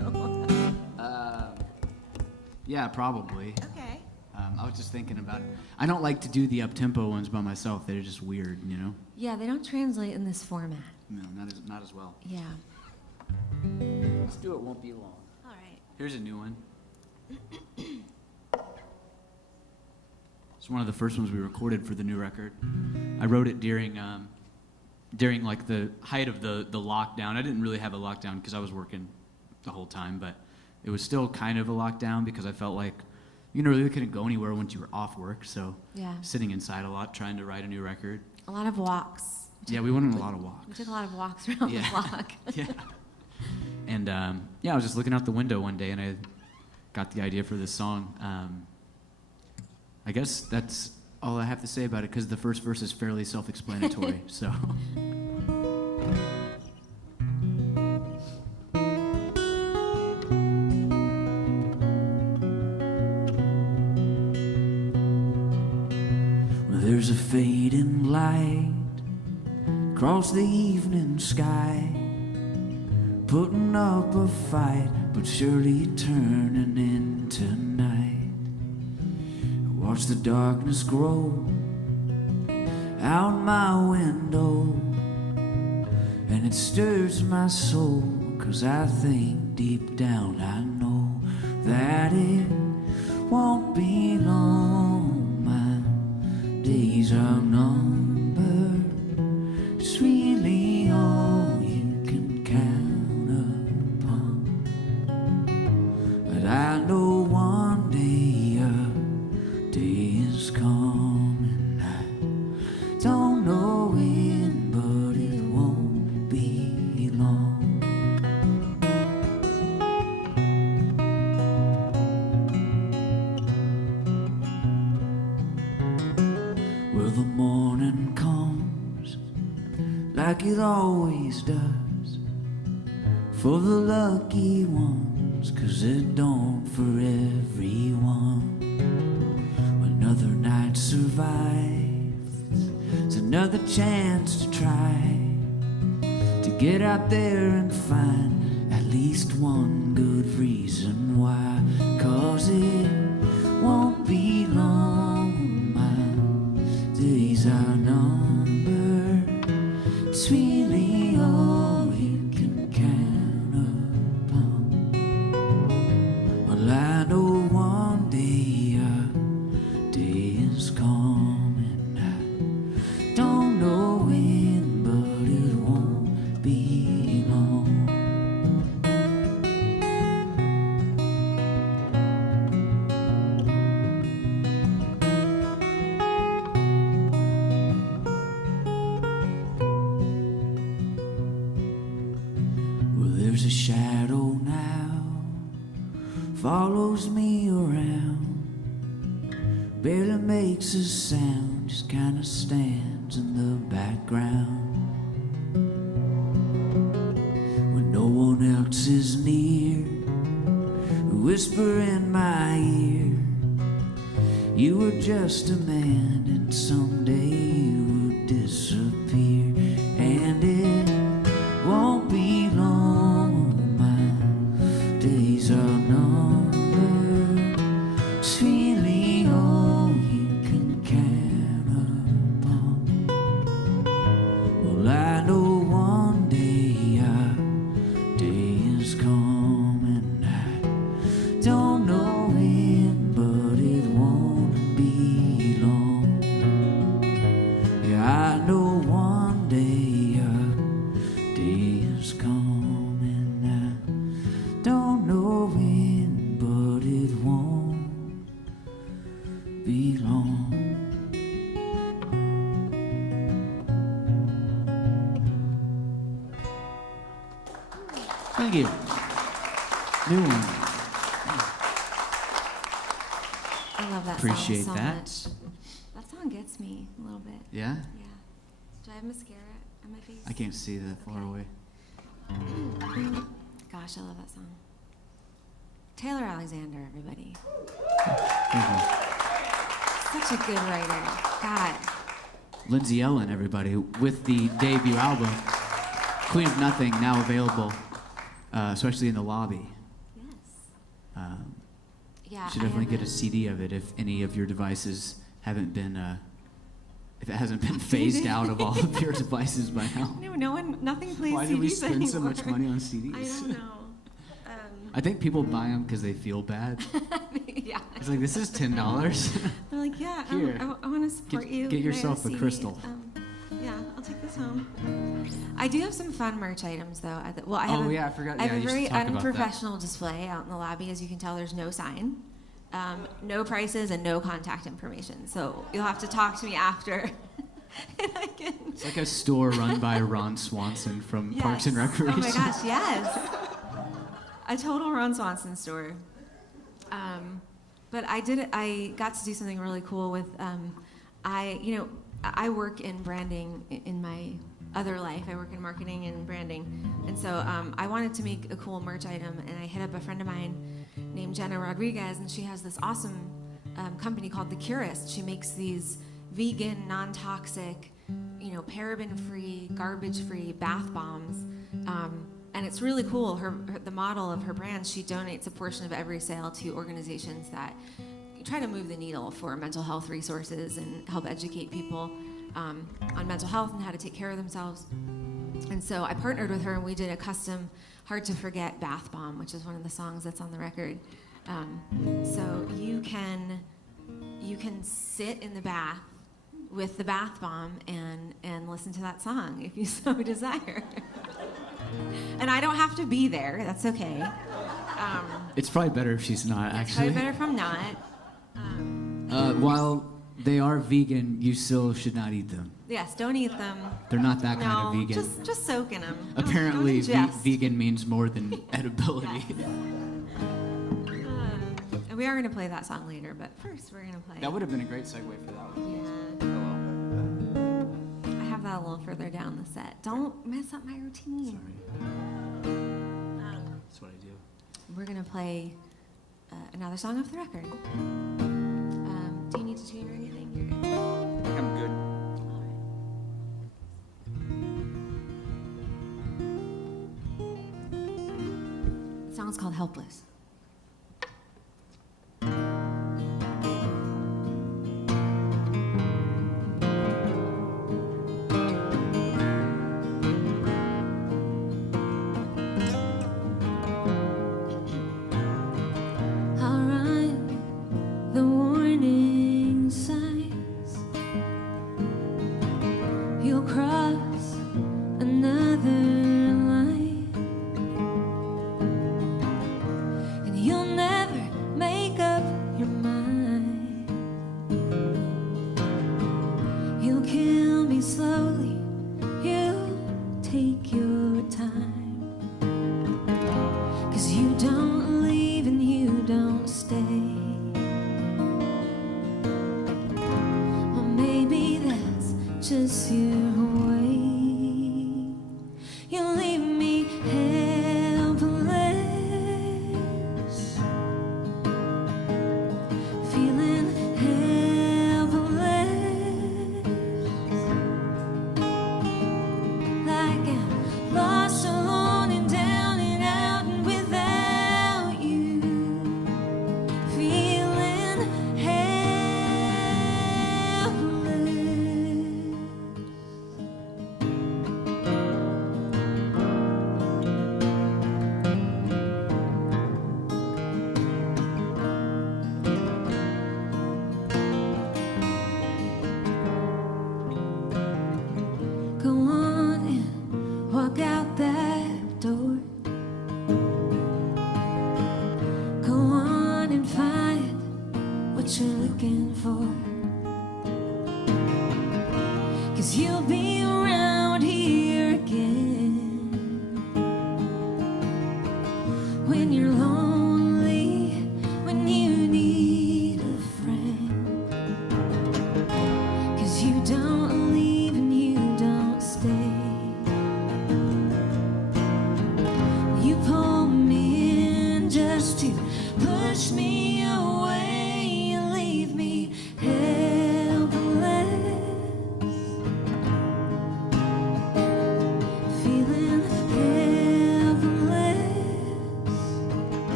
Yeah, probably. Okay. I was just thinking about it. I don't like to do the up-tempo ones by myself. They're just weird, you know? Yeah, they don't translate in this format. No, not as well. Yeah. Let's do it. Won't be long. All right. Here's a new one. It's one of the first ones we recorded for the new record. I wrote it during like the height of the lockdown. I didn't really have a lockdown because I was working the whole time, but it was still kind of a lockdown because I felt like you really couldn't go anywhere once you were off work. So Yeah. sitting inside a lot, trying to write a new record. A lot of walks. Yeah, we went on a lot of We walks. took a lot of walks around Yeah. the block. Yeah. And yeah, I was just looking out the window one day and I got the idea for this song. I guess that's all I have to say about it because the first verse is fairly self-explanatory. So. There's a fading light across the evening sky, putting up a fight, but surely turning into night. I watch the darkness grow out my window, and it stirs my soul, 'cause I think deep down I know that it won't be long. My days are numbered. It's really all you can count upon. But I know one day a day is coming. I don't know when, but it won't be long. Well, the morning comes like it always does for the lucky ones, 'cause it don't for everyone. Another night survived, it's another chance to try to get out there and find at least one good reason why. 'Cause it won't be long, my days are numbered. It's really all you can count upon. Well, I know one day a day is coming. I don't know when, but it won't be long. Well, there's a shadow now, follows me around, barely makes a sound, just kinda stands in the background. When no one else is near, whisper in my ear, you were just a man and someday you would disappear. And it won't be long, my days are numbered. It's really all you can count upon. Well, I know Thank you. New one. I love that Appreciate song so that. much. That song gets me a little bit. Yeah? Yeah. Do I have mascara on my face? I can't see that far away. Gosh, I love that song. Taylor Alexander, everybody. Thank you. Such a good writer. God. Lindsay Ellyn, everybody, with the debut album, Queen of Nothing, now available, especially in the lobby. Yes. You Yeah. should definitely get a CD of it if any of your devices haven't been, if it hasn't been phased out of all of your devices by now. No one, nothing plays Why CDs did we spend anymore. so much money on CDs? I don't know. I think people buy them because they feel bad. Yeah. It's like, this is $10. They're like, yeah, Here. I want to support you. Get Can I have yourself a CD? crystal. Yeah, I'll take this home. I do have some fun merch items, though. I have I forgot. I have Yeah, a you should very talk about that. unprofessional display out in the lobby. As you can tell, there's no sign, no prices, and no contact information. So you'll have to talk to me after. And I can... It's like a store run by Ron Swanson from Yes. Parks and Recreation. Oh my gosh, yes. A total Ron Swanson store. But I got to do something really cool with, I work in branding in my other life. I work in marketing and branding. And so I wanted to make a cool merch item, and I hit up a friend of mine named Jenna Rodriguez, and she has this awesome company called The Curist. She makes these vegan, non-toxic, paraben-free, garbage-free bath bombs. And it's really cool. The model of her brand, she donates a portion of every sale to organizations that try to move the needle for mental health resources and help educate people on mental health and how to take care of themselves. And so I partnered with her, and we did a custom Hard to Forget bath bomb, which is one of the songs that's on the record. So you can sit in the bath with the bath bomb and listen to that song if you so desire. And I don't have to be there. That's okay. It's probably better if she's not, It's actually. probably better if I'm not. While they are vegan, you still should not eat them. Yes, don't eat them. They're not that No, kind of vegan. just soak in them. Apparently, don't ingest. vegan means more than edibility. And we are going to play that song later, but first we're going to play. That would have been a great segue for that one. Yeah. I have that a little further down the set. Don't mess up my routine. That's what I do. We're going to play another song off the record. Do you need to tune or anything? You're good. I think I'm good. The song's called Helpless. I'll run the warning signs. You'll cross another line, and you'll never make up your mind. You'll kill me slowly, you'll take your time, 'cause you don't leave and you don't stay. Or maybe that's just your way. You leave me helpless, feeling helpless, like I'm lost, alone, and down and out, and without you, feeling helpless. Go on and walk out that door. Go on and find what you're looking for, 'cause you'll be around here again.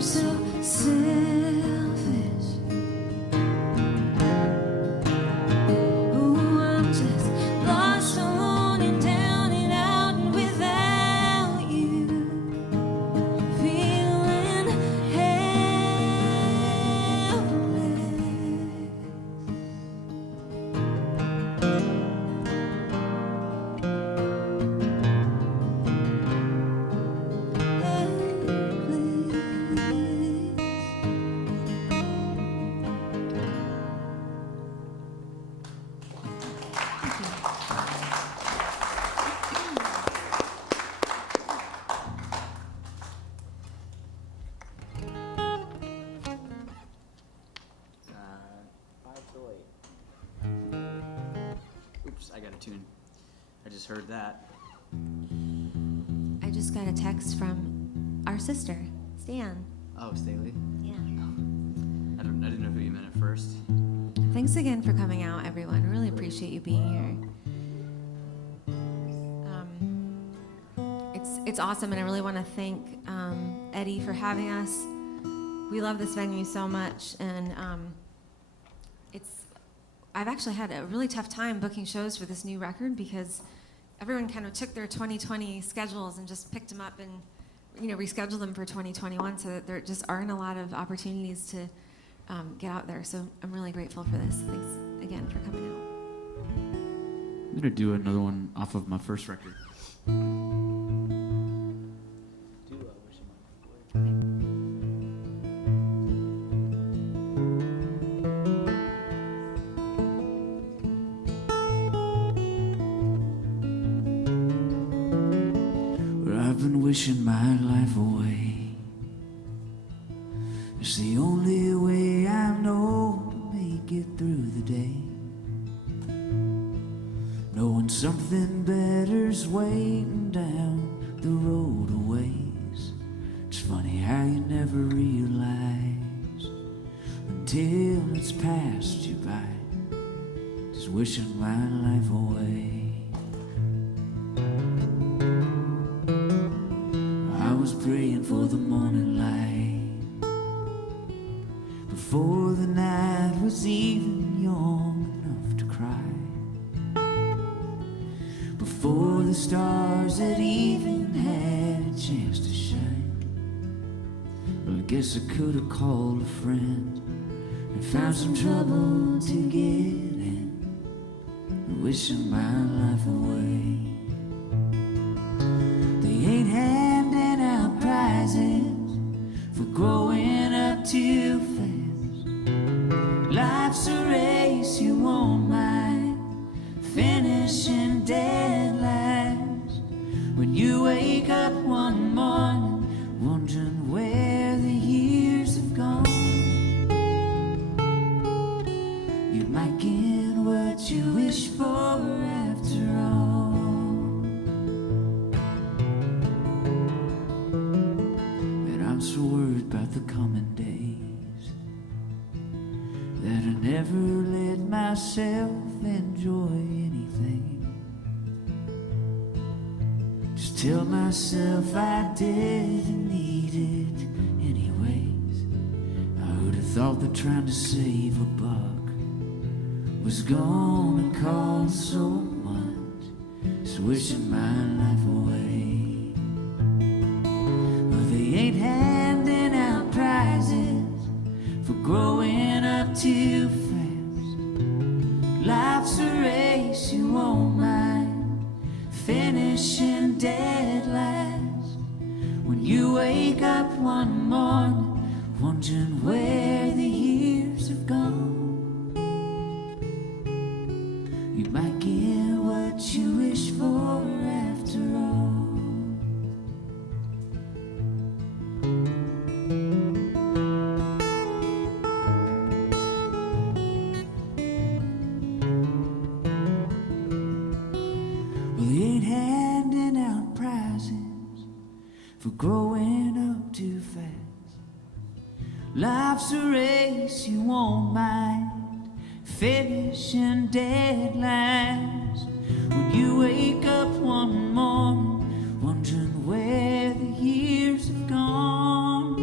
you're so selfish. Ooh, I'm just lost, alone, and down and out, and without you, feeling Oops, I got a tune. I just heard that. I just got a text from our sister, Stan. Oh, Staley? Yeah. I didn't know who you meant at first. Thanks again for coming out, everyone. Really appreciate you being here. It's awesome, and I really want to thank Eddie for having us. We love this venue so much, and I've actually had a really tough time booking shows for this new record because everyone kind of took their 2020 schedules and just picked them up and rescheduled them for 2021, so that there just aren't a lot of opportunities to get out there. So I'm really grateful for this. Thanks again for coming out. I'm gonna do another one off of my first record. Wishing my life away. It's the only way I know to make it through the day. Knowing something better's waiting down the road a ways. It's funny how you never realize until it's passed you by. Just wishing my life away. Praying for the morning light before the night was even young enough to cry, before the stars had even had a chance to shine. Well, I guess I could have called a friend and found some trouble to get in, wishing my life away. They ain't handing out prizes for growing up too fast. Life's a race you won't mind, finishing dead last. When you wake up one morning wondering where the years have gone, you might get what you wish for after all. So worried about the coming days that I never let myself enjoy anything. Just tell myself I didn't need it anyways. I would have thought that trying to save a buck was gonna cost so much. Just wishing my life away. They ain't handing out prizes for growing up too fast. Life's a race you won't mind, finishing dead last. When you wake up one morning wondering where the years have gone, you might get what you wish for after all. For growing up too fast. Life's a race you won't mind, finishing dead last. When you wake up one morning wondering where the years have gone,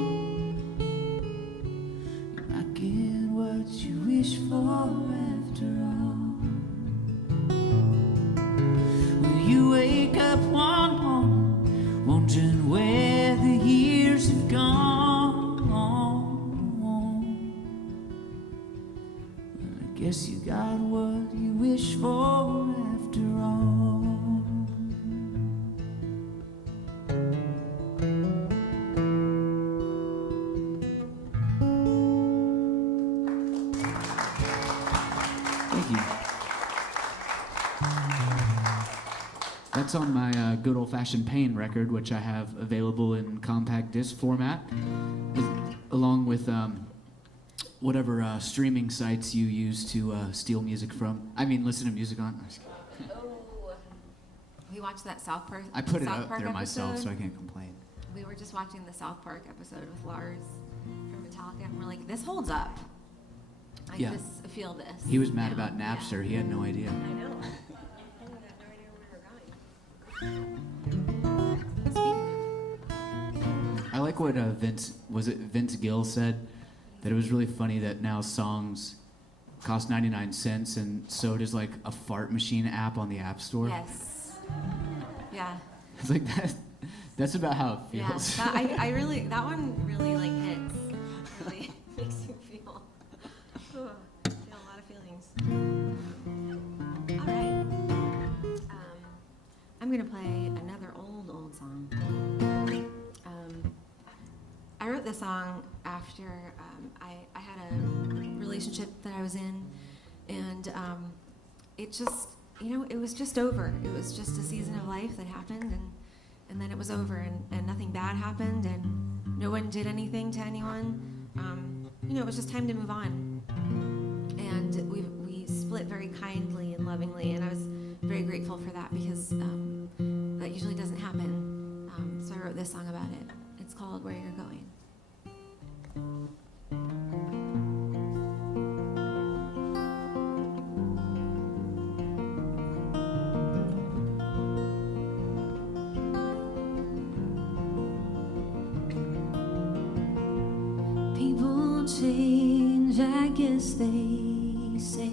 Guess you got what you wish for after all. Thank you. That's on my Good Old Fashioned Pain record, which I have available in compact disc format, along with whatever streaming sites you use to steal music from. I mean, listen to music on. Oh, we watched that South Park. I put it South out Park there myself, episode. so I can't complain. We were just watching the South Park episode with Lars from Metallica, and we're like, this holds up. I Yeah. just feel this. He was mad now. about Napster. He had no idea. I know. I had no idea where we were going. Speaking I like what Vince Gill said, that it was really funny that now songs cost 99 cents, and so does like a fart machine app on the App Store. yes. Yeah. It's like that's about how it Yeah. feels. That one really like hits. Really makes you feel. Feel a lot of feelings. All right. I'm gonna play another old song. I wrote this song after I had a relationship that I was in, and it just, it was just over. It was just a season of life that happened, and then it was over, and nothing bad happened, and no one did anything to anyone. It was just time to move on, and we split very kindly and lovingly, and I was very grateful for that, because that usually doesn't happen. So I wrote this song about it. It's called Where You're Going. People change, I guess they say.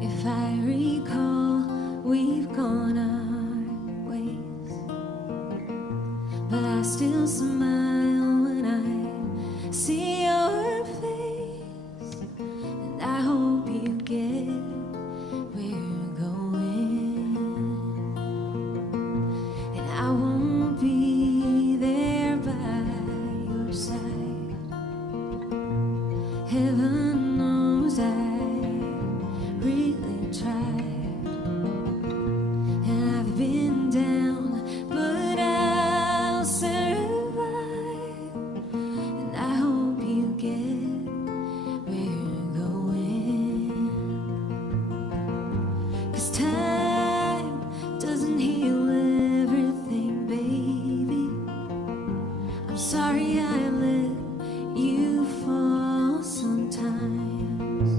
If I recall, we've gone our ways, but I still smile when I see your face, and I hope you get where you're going, and I won't be there by your side. Heaven knows I really tried, and I've been down, but I'll survive, and I hope you get where you're going, 'cause time doesn't heal everything, baby. I'm sorry I let you fall sometimes,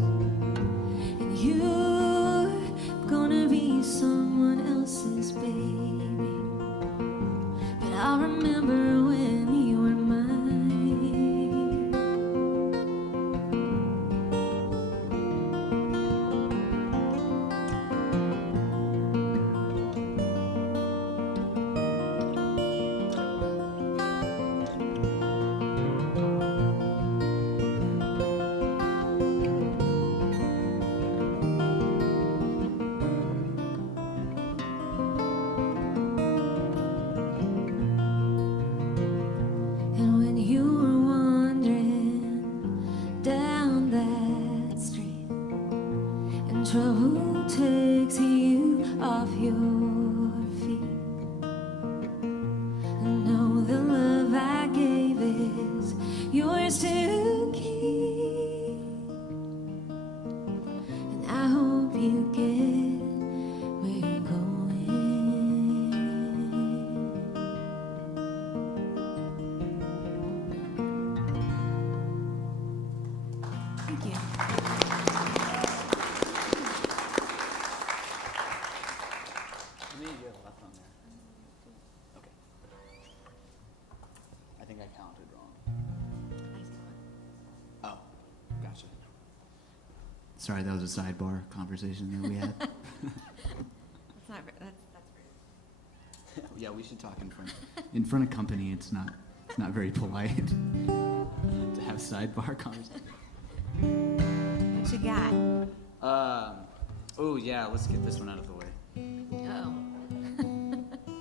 and you're gonna be someone else's baby, but I'll remember when you were mine. And when you were wandering down that street, and trouble takes you off your feet, and know the love I gave is yours to keep, and I hope you get where you're going. Thank you. I think I counted wrong. Oh, gotcha. Sorry, that was a sidebar conversation that we had. That's rude. Yeah, we should talk in front of company. It's not very polite to have sidebar conversations. you got? Oh yeah, let's get this one out of the way. Oh.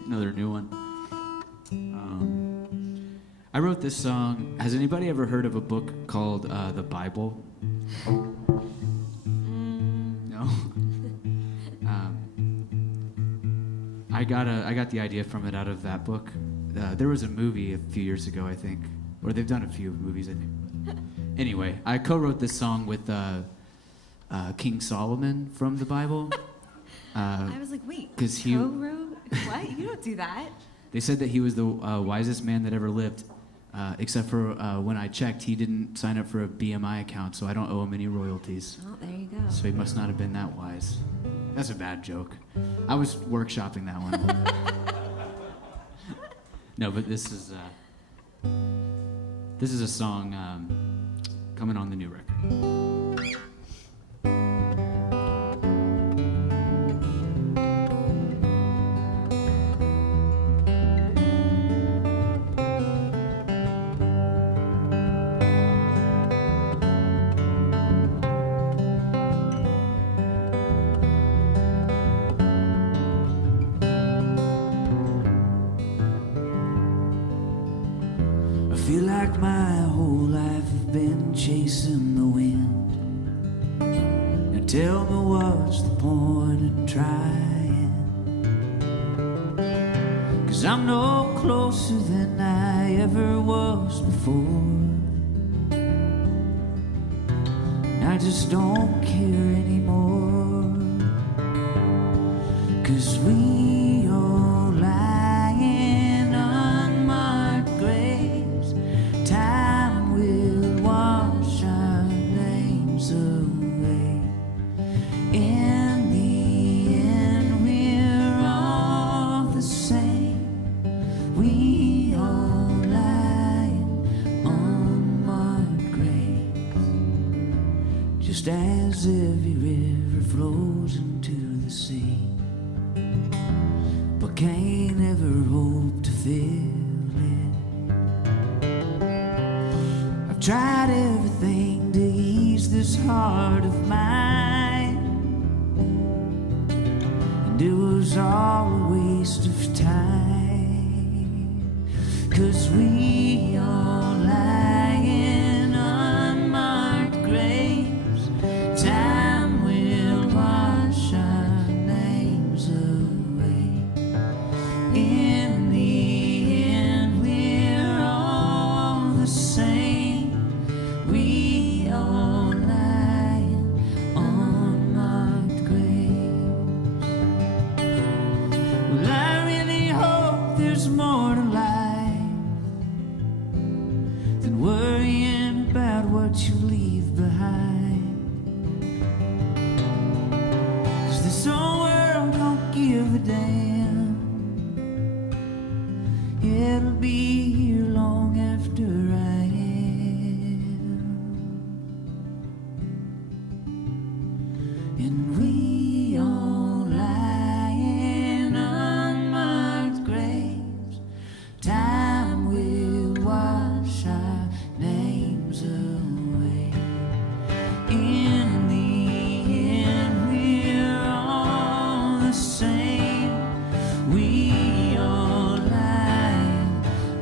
Another new one. I wrote this song. Has anybody ever heard of a book called The Bible? No. I got the idea from it out of that book. There was a movie a few years ago, I think, or they've done a few movies, I think. Anyway, I co-wrote this song with King Solomon from the Bible. I was like, wait, 'cause he- co-wrote? What? You don't do that. They said that he was the wisest man that ever lived, except for when I checked, he didn't sign up for a BMI account, so I don't owe him any royalties. Oh, there you go. So he must not have been that wise. That's a bad joke. I was workshopping that one. No, but this is a song coming on the new record. I feel like my whole life I've been chasing the wind. Now tell me what's the point in trying? 'Cause I'm no closer than I ever was before. I just don't care anymore. 'Cause we all lying unmarked graves. Time will wash our names away. In the end, we're all the same. We all lie in unmarked graves. Just as every river flows into the sea, but can't ever hope to fill it. I've tried everything to ease this heart of mine, and it was all a waste of time. 'Cause we all lie in unmarked graves. Time will wash our names away. In the end, we're all the same. We all lie in unmarked graves. Well, I really hope there's more to life than worrying about what you leave behind. 'Cause this whole world don't give a damn. It'll be here long after I am. And we all lie in unmarked graves. Time will wash our names away. In the end, we're all the same. We all lie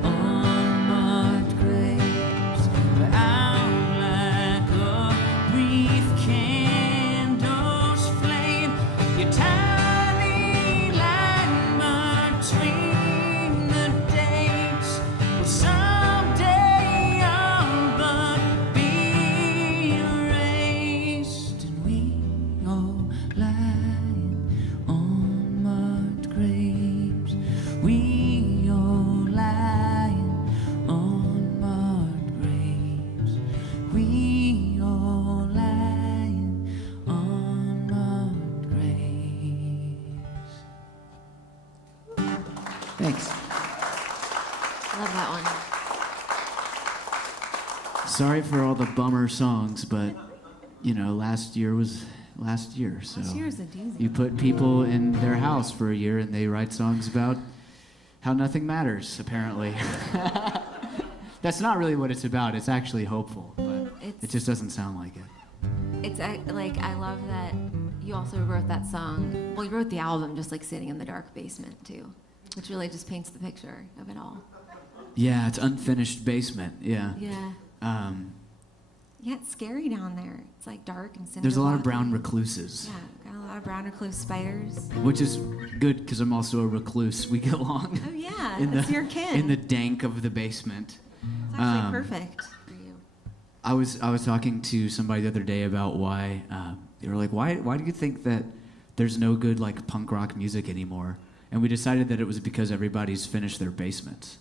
in unmarked graves. But I'm like a brief candle's flame. Your tiny line between the dates. Well, someday I'll but be erased. And we all lie in unmarked graves. We all lie in unmarked graves. We all lie in unmarked graves. Thanks. Love that one. Sorry for all the bummer songs, but you know, last year was last year. So Last year was a doozy. you put people in their house for a year, and they write songs about how nothing matters. Apparently, that's not really what it's about. It's actually hopeful, but it It's- just doesn't sound like it. It's like, I love that you also wrote that song. Well, you wrote the album just like sitting in the dark basement too, which really just paints the picture of it all. Yeah, it's unfinished basement. Yeah. Yeah. Yeah, it's scary down there. It's like dark and cinder There's a lot of blocky. brown recluses. Yeah, got a lot of brown recluse spiders. Which is good because I'm also a recluse. We get along. Oh yeah, in that's the, your kin. in the dank of the basement. It's actually perfect for you. I was talking to somebody the other day about why they were like, why do you think that there's no good like punk rock music anymore? And we decided that it was because everybody's finished their basements.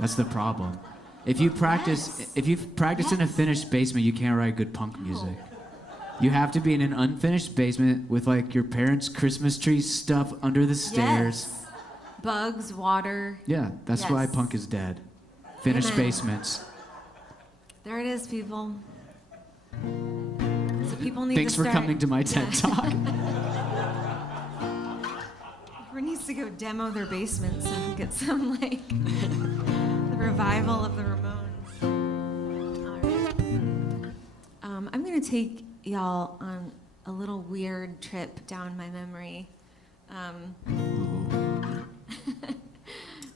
That's the problem. If you practice in a finished basement, you can't write good punk music. You have to be in an unfinished basement with like your parents' Christmas tree stuff under the stairs. Yes. Bugs, water. Yeah, that's why Yes. punk is dead. Finished Amen. basements. There it is, people. So people need Thanks to for start. coming to my TED Talk. Everyone needs to go demo their basements and get some like the revival of the Ramones. All right. I'm gonna take y'all on a little weird trip down my memory.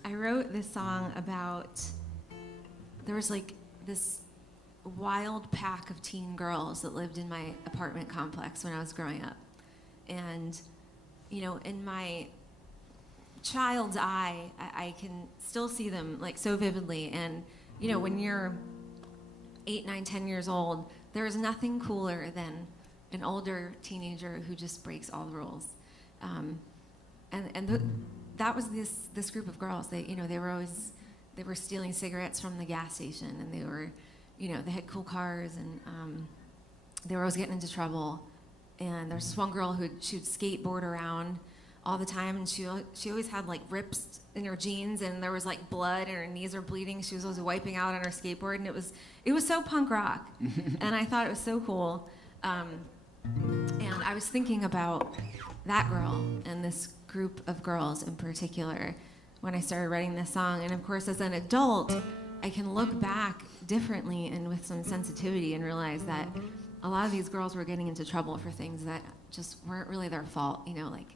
I wrote this song about, there was like this wild pack of teen girls that lived in my apartment complex when I was growing up. And, you know, in my child's eye, I can still see them like so vividly. And, you know, when you're 8, 9, 10 years old, there is nothing cooler than an older teenager who just breaks all the rules. That was this group of girls. They were stealing cigarettes from the gas station, and they were, you know, they had cool cars, and they were always getting into trouble. And there was this one girl she would skateboard around all the time, and she always had like rips in her jeans, and there was like blood, and her knees were bleeding. She was always wiping out on her skateboard, and it was so punk rock, and I thought it was so cool. And I was thinking about that girl and this group of girls in particular when I started writing this song. And of course, as an adult, I can look back differently and with some sensitivity and realize that a lot of these girls were getting into trouble for things that just weren't really their fault, you know, like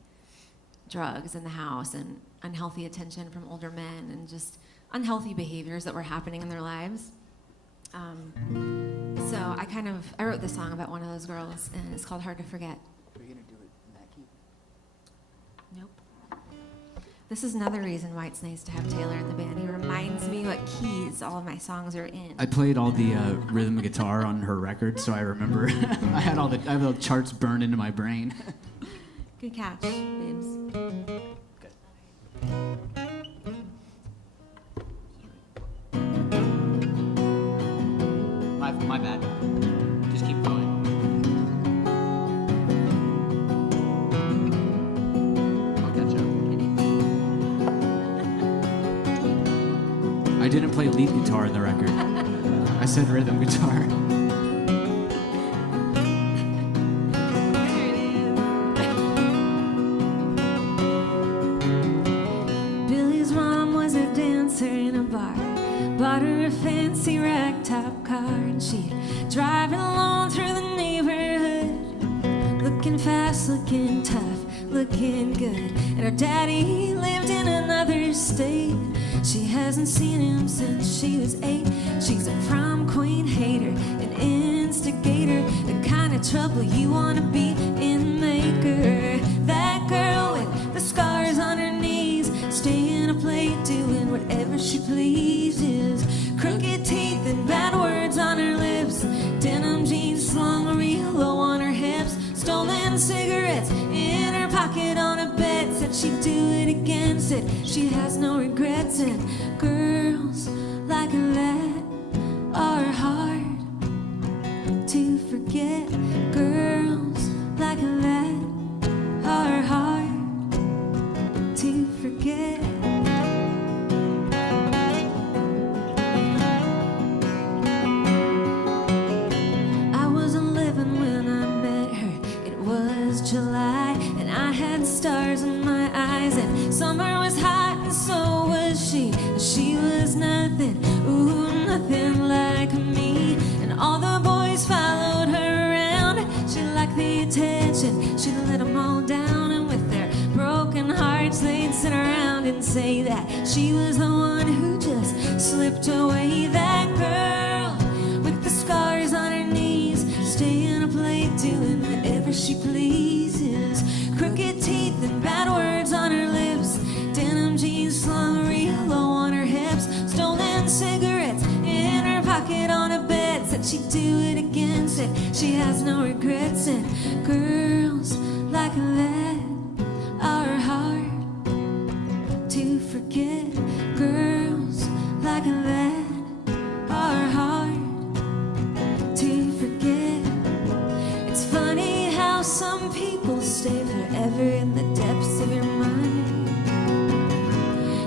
drugs in the house and unhealthy attention from older men and just unhealthy behaviors that were happening in their lives. So I wrote this song about one of those girls, and it's called Hard to Forget. Are you gonna do it in that key? Nope. This is another reason why it's nice to have Taylor in the band. He reminds me what keys all of my songs are in. I played all the rhythm guitar on her record, so I remember I have all the charts burned into my brain. Good catch, babes. My bad. Just keep going. I'll catch up. I didn't play lead guitar in the record. I said rhythm guitar. There it is. Billy's mom was a dancer in a bar. Bought her a fancy ragtop car, and she'd drive it along through the neighborhood, looking fast, looking tough, looking good. And her daddy lived in another state. She hasn't seen him since she was 8. She's a prom queen hater, an instigator, the kind of trouble you want to be in maker. That girl with the scars on her knees, staying up late doing whatever she pleases. Crooked teeth and bad words on her lips, denim jeans slung real low on her hips, stolen cigarettes in her pocket on a bed. Said she'd do it again, said she has no regrets. And girls like that are hard to forget. Girls like that are hard to forget. July, and I had stars in my eyes, and summer was hot, and so was she. She was nothing, ooh, attention. She'd let them all down, and with their broken hearts they'd sit around and say that she was the one who just slipped away. That girl with the scars on her knees, staying up late doing whatever she pleases. Crooked teeth and bad words on her lips, denim jeans slung real low on her hips, stolen cigarettes in her pocket on a bed. Said she'd do it again, said she has no regrets. And girls like that are hard to forget. Girls like that are hard to forget. It's funny how some people stay forever in the depths of your mind.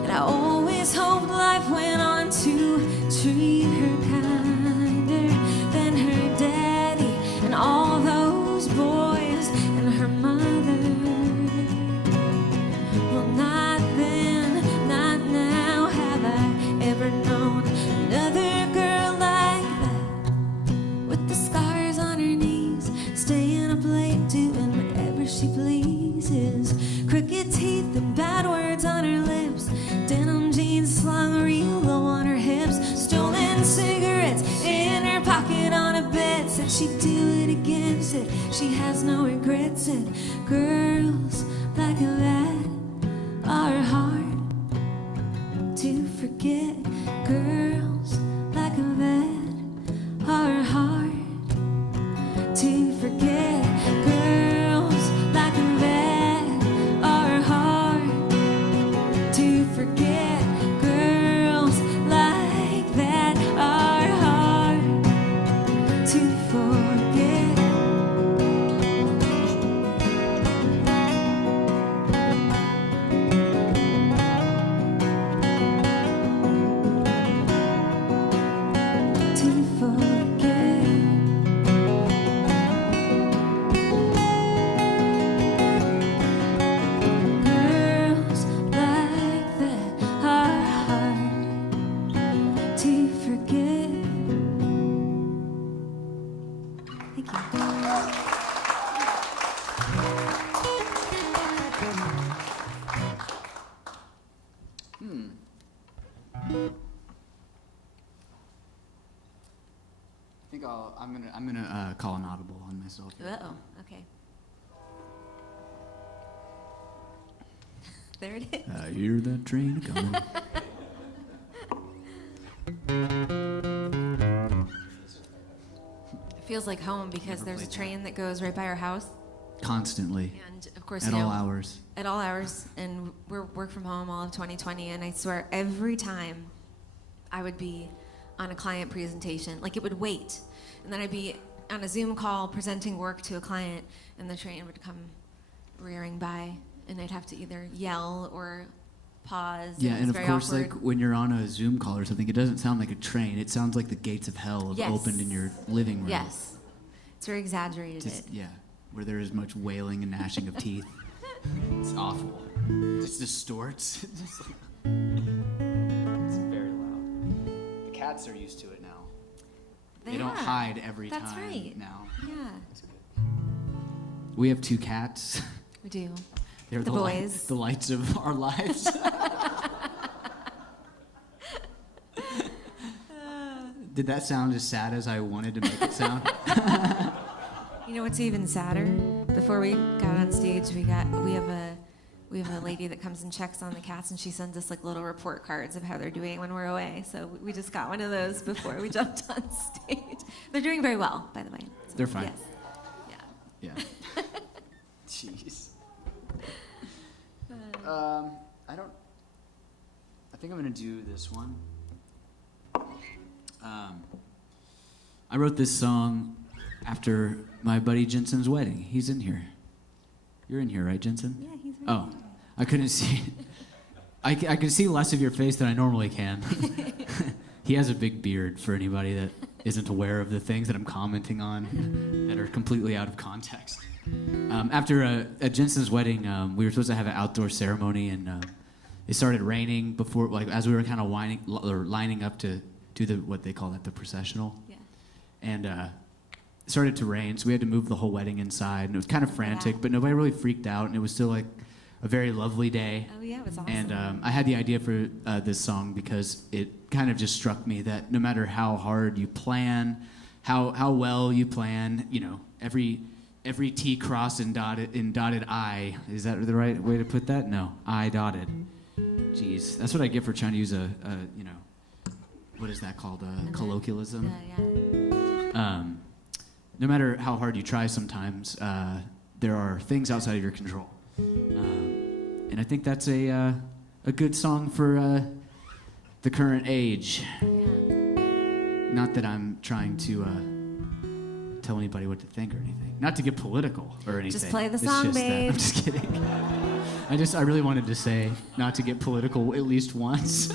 And I always hoped life went on to treat her kinder than her daddy and all those boys and her mother. Well, not then, not now have I ever known another girl like that, with the scars on her knees, staying up late doing whatever she pleases. Crooked teeth and bad words on her lips, denim jeans slung real low on her hips, stolen cigarettes in her pocket on a bed. Said she'd do it again, said she has no regrets. And girls like that are hard to forget. Girls like that are hard to forget. Girls like that are hard to forget. Girls like that are hard to forget. To forget. Girls like that are hard to forget. Thank you. I think I'm gonna call an audible on myself. Uh-oh, okay. There it is. I hear that train coming. It feels like home because there's a train that goes right by our house. Constantly. And of course, At all hours. At all hours. And we're work from home all of 2020. And I swear every time I would be on a client presentation, like it would wait. And then I'd be on a Zoom call presenting work to a client, and the train would come rearing by, and I'd have to either yell or pause. Yeah, it's and of very course, awkward. like when you're on a Zoom call or something, it doesn't sound like a train. It sounds like the gates of hell have Yes. opened in your living room. Yes. It's very exaggerated. Yeah, where there is much wailing and gnashing of teeth. It's awful. It just distorts. It's very loud. The cats are used to it now. They don't hide every That's time right. now. Yeah, We have 2 cats. we do. They're The boys. the lights of our lives. Did that sound as sad as I wanted to make it sound? You know what's even sadder? Before we got on stage, we have a lady that comes and checks on the cats, and she sends us like little report cards of how they're doing when we're away. So we just got one of those before we jumped on stage. They're doing very well, by the way. So, They're fine. Yes. Yeah. Yeah. Jeez. I think I'm gonna do this one. I wrote this song after my buddy Jensen's wedding. He's in here. You're in here, right, Jensen? Yeah, he's right. Oh, I couldn't see. I can see less of your face than I normally can. He has a big beard for anybody that isn't aware of the things that I'm commenting on that are completely out of context. After at Jensen's wedding, we were supposed to have an outdoor ceremony, and it started raining before, like as we were kind of lining up to do what they call the processional. Yeah. And started to rain, so we had to move the whole wedding inside, and it was kind of frantic, but nobody really freaked out, and it was still like a very lovely day. Oh yeah, it was awesome. And I had the idea for this song because it kind of just struck me that no matter how hard you plan, how well you plan, you know, every T crossed and dotted I. Is that the right way to put that? No, I dotted. Jeez, that's what I get for trying to use a you know, what is that called? Colloquialism. Yeah. No matter how hard you try, sometimes there are things outside of your control. And I think that's a good song for the current age. Not that I'm trying to tell anybody what to think or anything. Not to get political or anything. Just play the It's song, just that. babe. I'm just kidding. I really wanted to say not to get political at least once.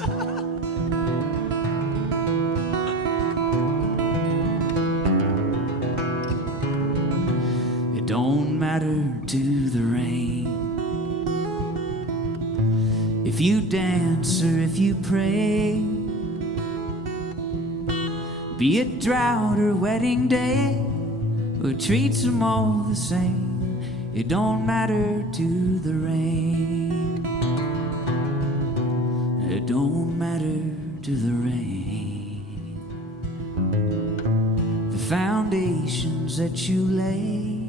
It don't matter to the rain if you dance or if you pray, be it drought or wedding day, or treats them all the same. It don't matter to the rain. It don't matter to the rain. The foundations that you lay,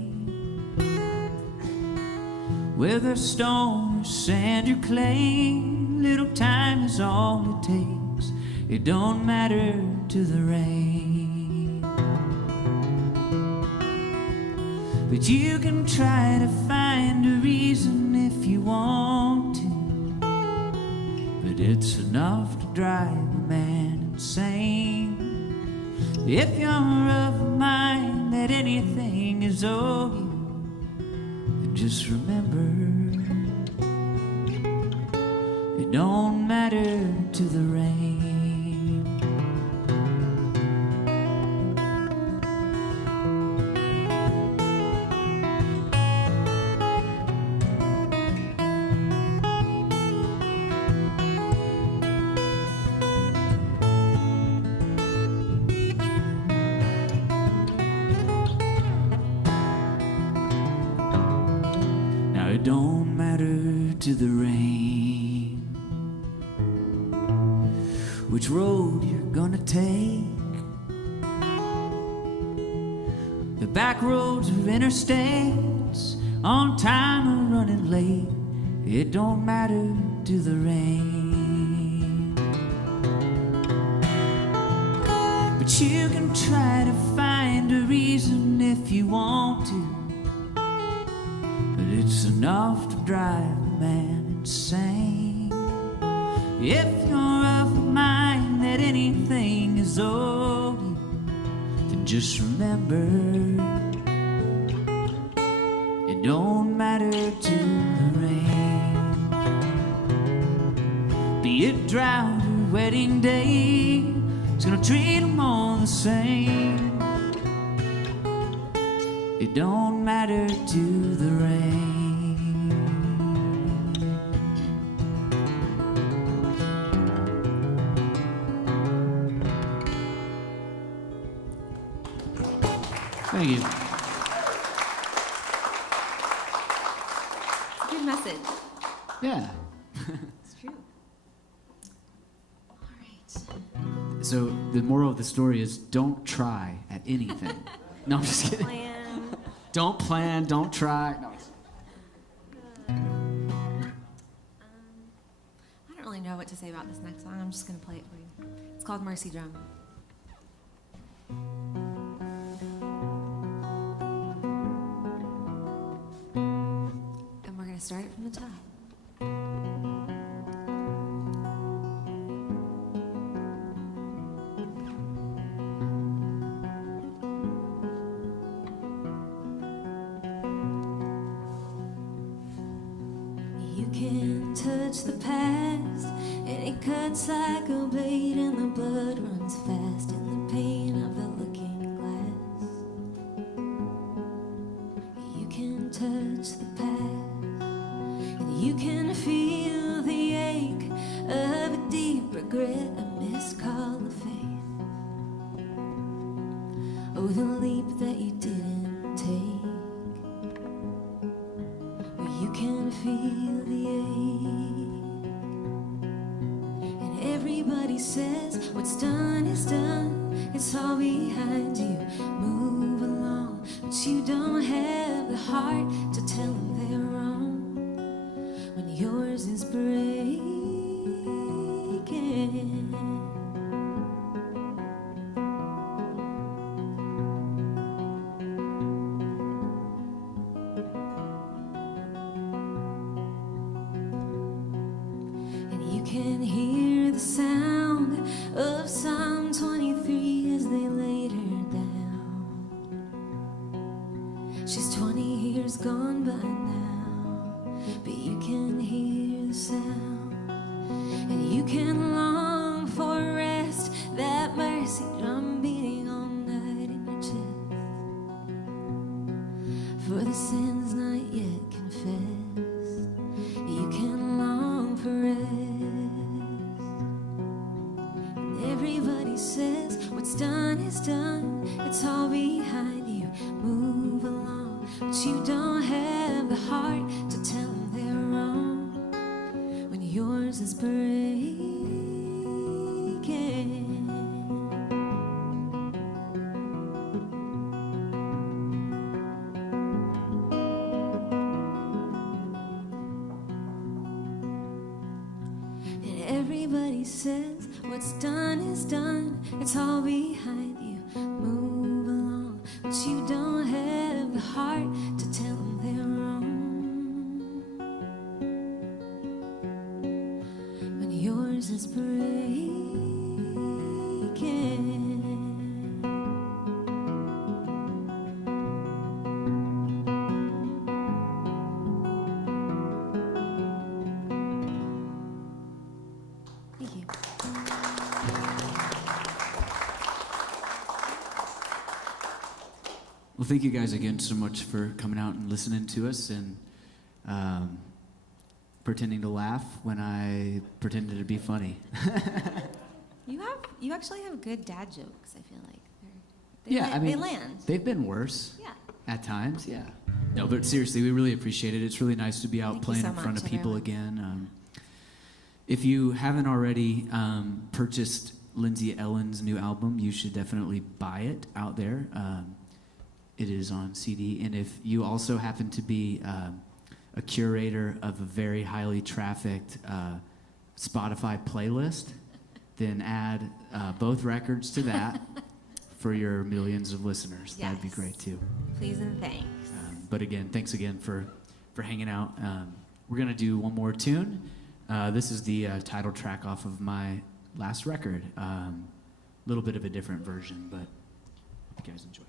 whether stone or sand or clay, little time is all it takes. It don't matter to the rain. But you can try to find a reason if you want to, but it's enough to drive a man insane. If you're of a mind that anything is over you, just remember, it don't matter to the rain. It don't matter to the rain which road you're gonna take, the back roads or interstates, on time or running late. It don't matter to the rain. But you can try to find a reason if you want to, it's enough to drive a man insane. If you're of a mind that anything is owed you, then just remember, it don't matter to the rain. Be it drought or wedding day, it's gonna treat them all the same. It don't matter to the rain. Thank you. It's a good message. Yeah. It's true. All right. So the moral of the story is don't try at anything. No, I'm just kidding. Plan. Don't plan, don't try. No. I don't really know what to say about this next song. I'm just going to play it for you. It's called Mercy Drum. And we're going to start it from the top. You can touch the past, and it cuts like a blade, and the blood runs fast in the pain of the looking glass. You can touch the past, and you can feel the ache of a deep regret, a missed call of faith. Oh, the leap that you didn't take, where you can feel the ache. And everybody says what's done is done, it's all behind you. Move along, but you don't have the heart to tell them they're wrong when yours is breaking. Can hear the sound of Psalm 23 as they laid her down. She's 20 years gone by now, but you can hear the sound, and you can long for rest, that mercy drum beating all night in your chest, for the sins not yet confessed. You can long for rest. Everybody says what's done is done, it's all behind you. Move along, but you don't have the heart to tell them they're wrong when yours is breaking. And everybody says what's done is done, it's all behind you. Move along, but you don't have the heart to tell them they're wrong when yours is breaking. Thank you. Well, thank you guys again so much for coming out and listening to us and pretending to laugh when I pretended to be funny. You actually have good dad jokes, I feel like. They land. They've been worse. Yeah. At times, yeah. No, but seriously, we really appreciate it. It's really nice to be out Thank you playing so in front much, of people everyone. again. If you haven't already purchased Lindsay Ellyn's new album, you should definitely buy it out there. It is on CD. And if you also happen to be a curator of a very highly trafficked Spotify playlist, then add both records to that for your millions of listeners. That'd be Yes. great too. Please and thanks. But again, thanks again for hanging out. We're gonna do one more tune. This is the title track off of my last record. A little bit of a different version, but hope you guys enjoy.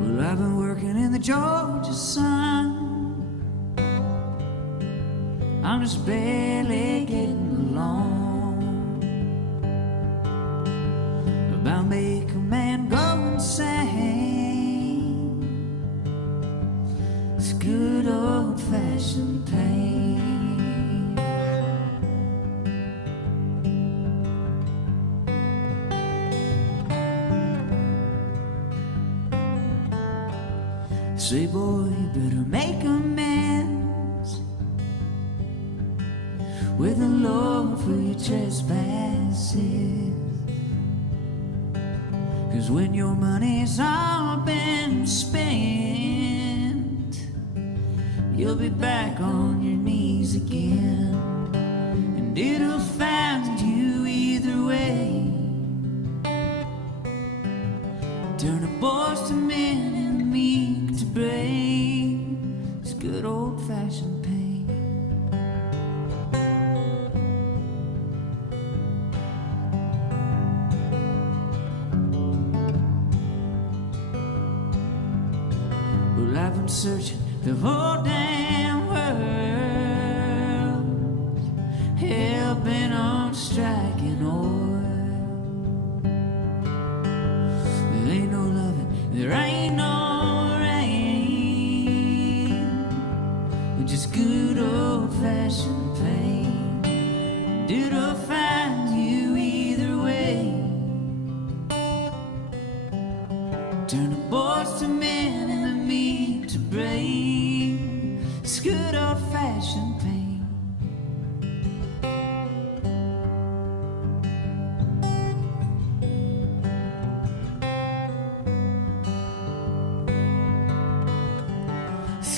Well, I've been working in the Georgia sun. I'm just barely getting along. About make a man go insane. It's good old-fashioned pain. Say, boy, you better make amends with the Lord for your trespasses. 'Cause when your money's all been spent, you'll be back on your knees again, and it'll find you either way. Turn the boys to men and the meek to brave. It's good old-fashioned pain. Well, I've been searching the whole damn world, hell-bent on striking oil. There ain't no loving, there ain't no rain.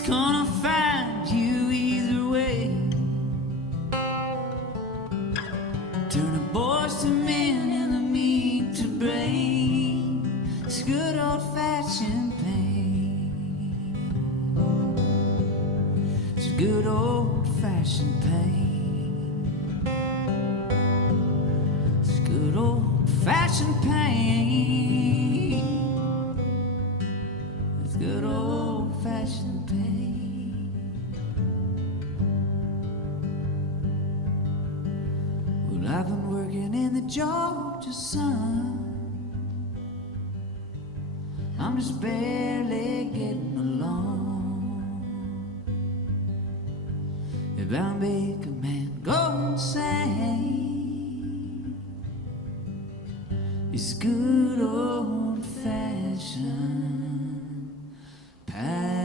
gonna find you either way. Turn the boys to men and the meat to brain. It's good old-fashioned pain. It's good old-fashioned pain. It's good old-fashioned pain. It's good old-fashioned pain. Well, I've been working in the Georgia sun. I'm just barely getting along. If I make a man go insane, it's good old-fashioned pain.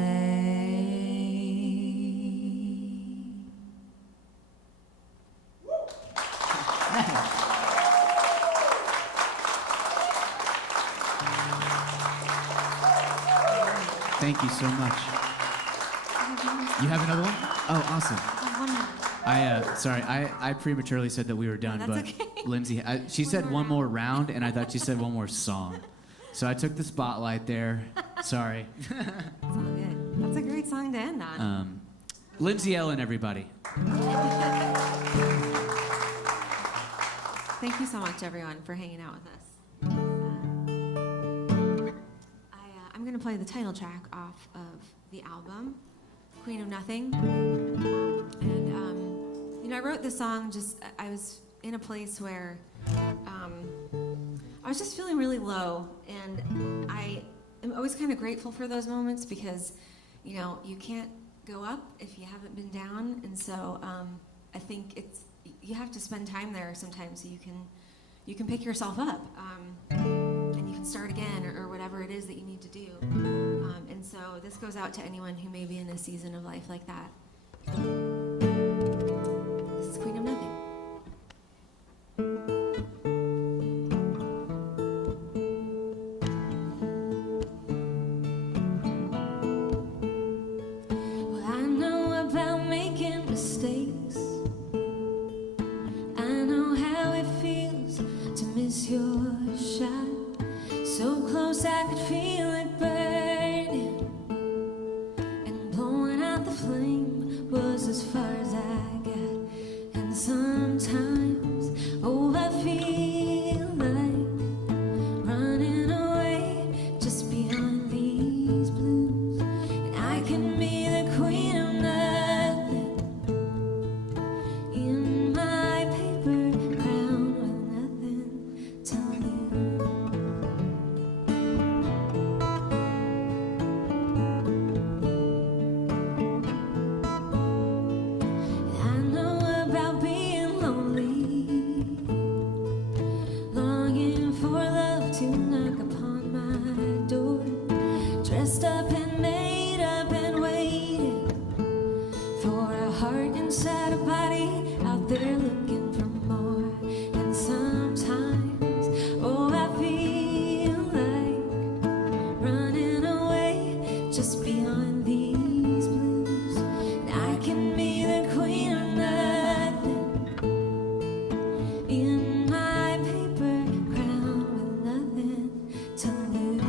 Thank you so much. You have another one? Oh, awesome. I prematurely said that we were done, That's but okay. Lindsay, she said one more round, and I thought she said one more song. So I took the spotlight there. Sorry. It's all good. That's a great song to end on. Lindsay, Ellyn, everybody. Thank you so much, everyone, for hanging out with us. I'm going to play the title track off of the album, Queen of Nothing. And, I wrote this song I was in a place where I was just feeling really low. And I am always kind of grateful for those moments because, you can't go up if you haven't been down. And so I think you have to spend time there sometimes so you can pick yourself up. And you can start again or whatever it is that you need to do. And so this goes out to anyone who may be in a season of life like that. This is Queen of Nothing. Well, I know about making mistakes. I know how it feels to miss your shot. So close I could feel it burning, and blowing out the flame was as far as I got. And sometimes, I feel like running away just beyond these blues. And I can be the queen of nothing in my paper crown with nothing to lose. I know about being lonely, longing for love to knock upon my door, dressed up and made up and waiting for a heart inside a body out there looking for more. And sometimes, I feel like running away just beyond these blues. And I can be the queen of nothing in my paper crown with nothing to lose.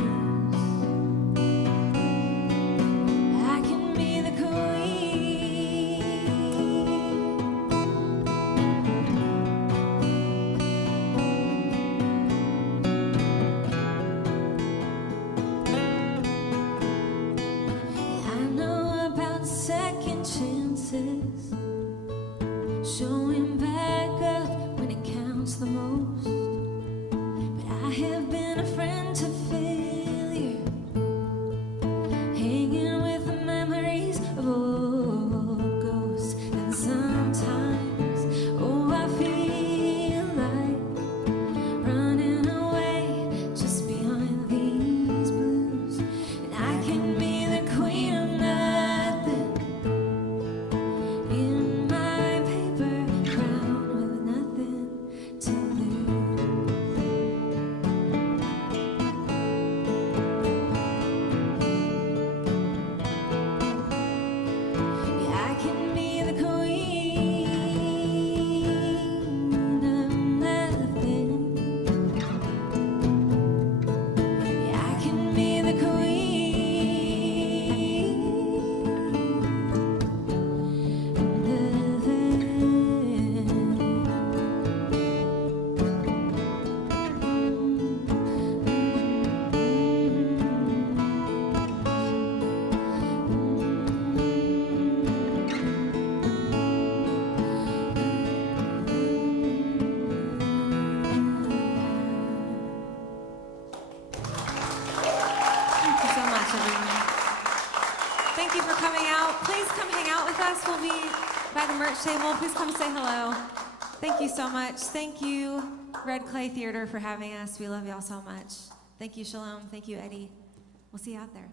Thank you for coming out. Please come hang out with us. We'll be by the merch table. Please come say hello. Thank you so much. Thank you, Red Clay Theater, for having us. We love y'all so much. Thank you, Shalom. Thank you, Eddie. We'll see you out there.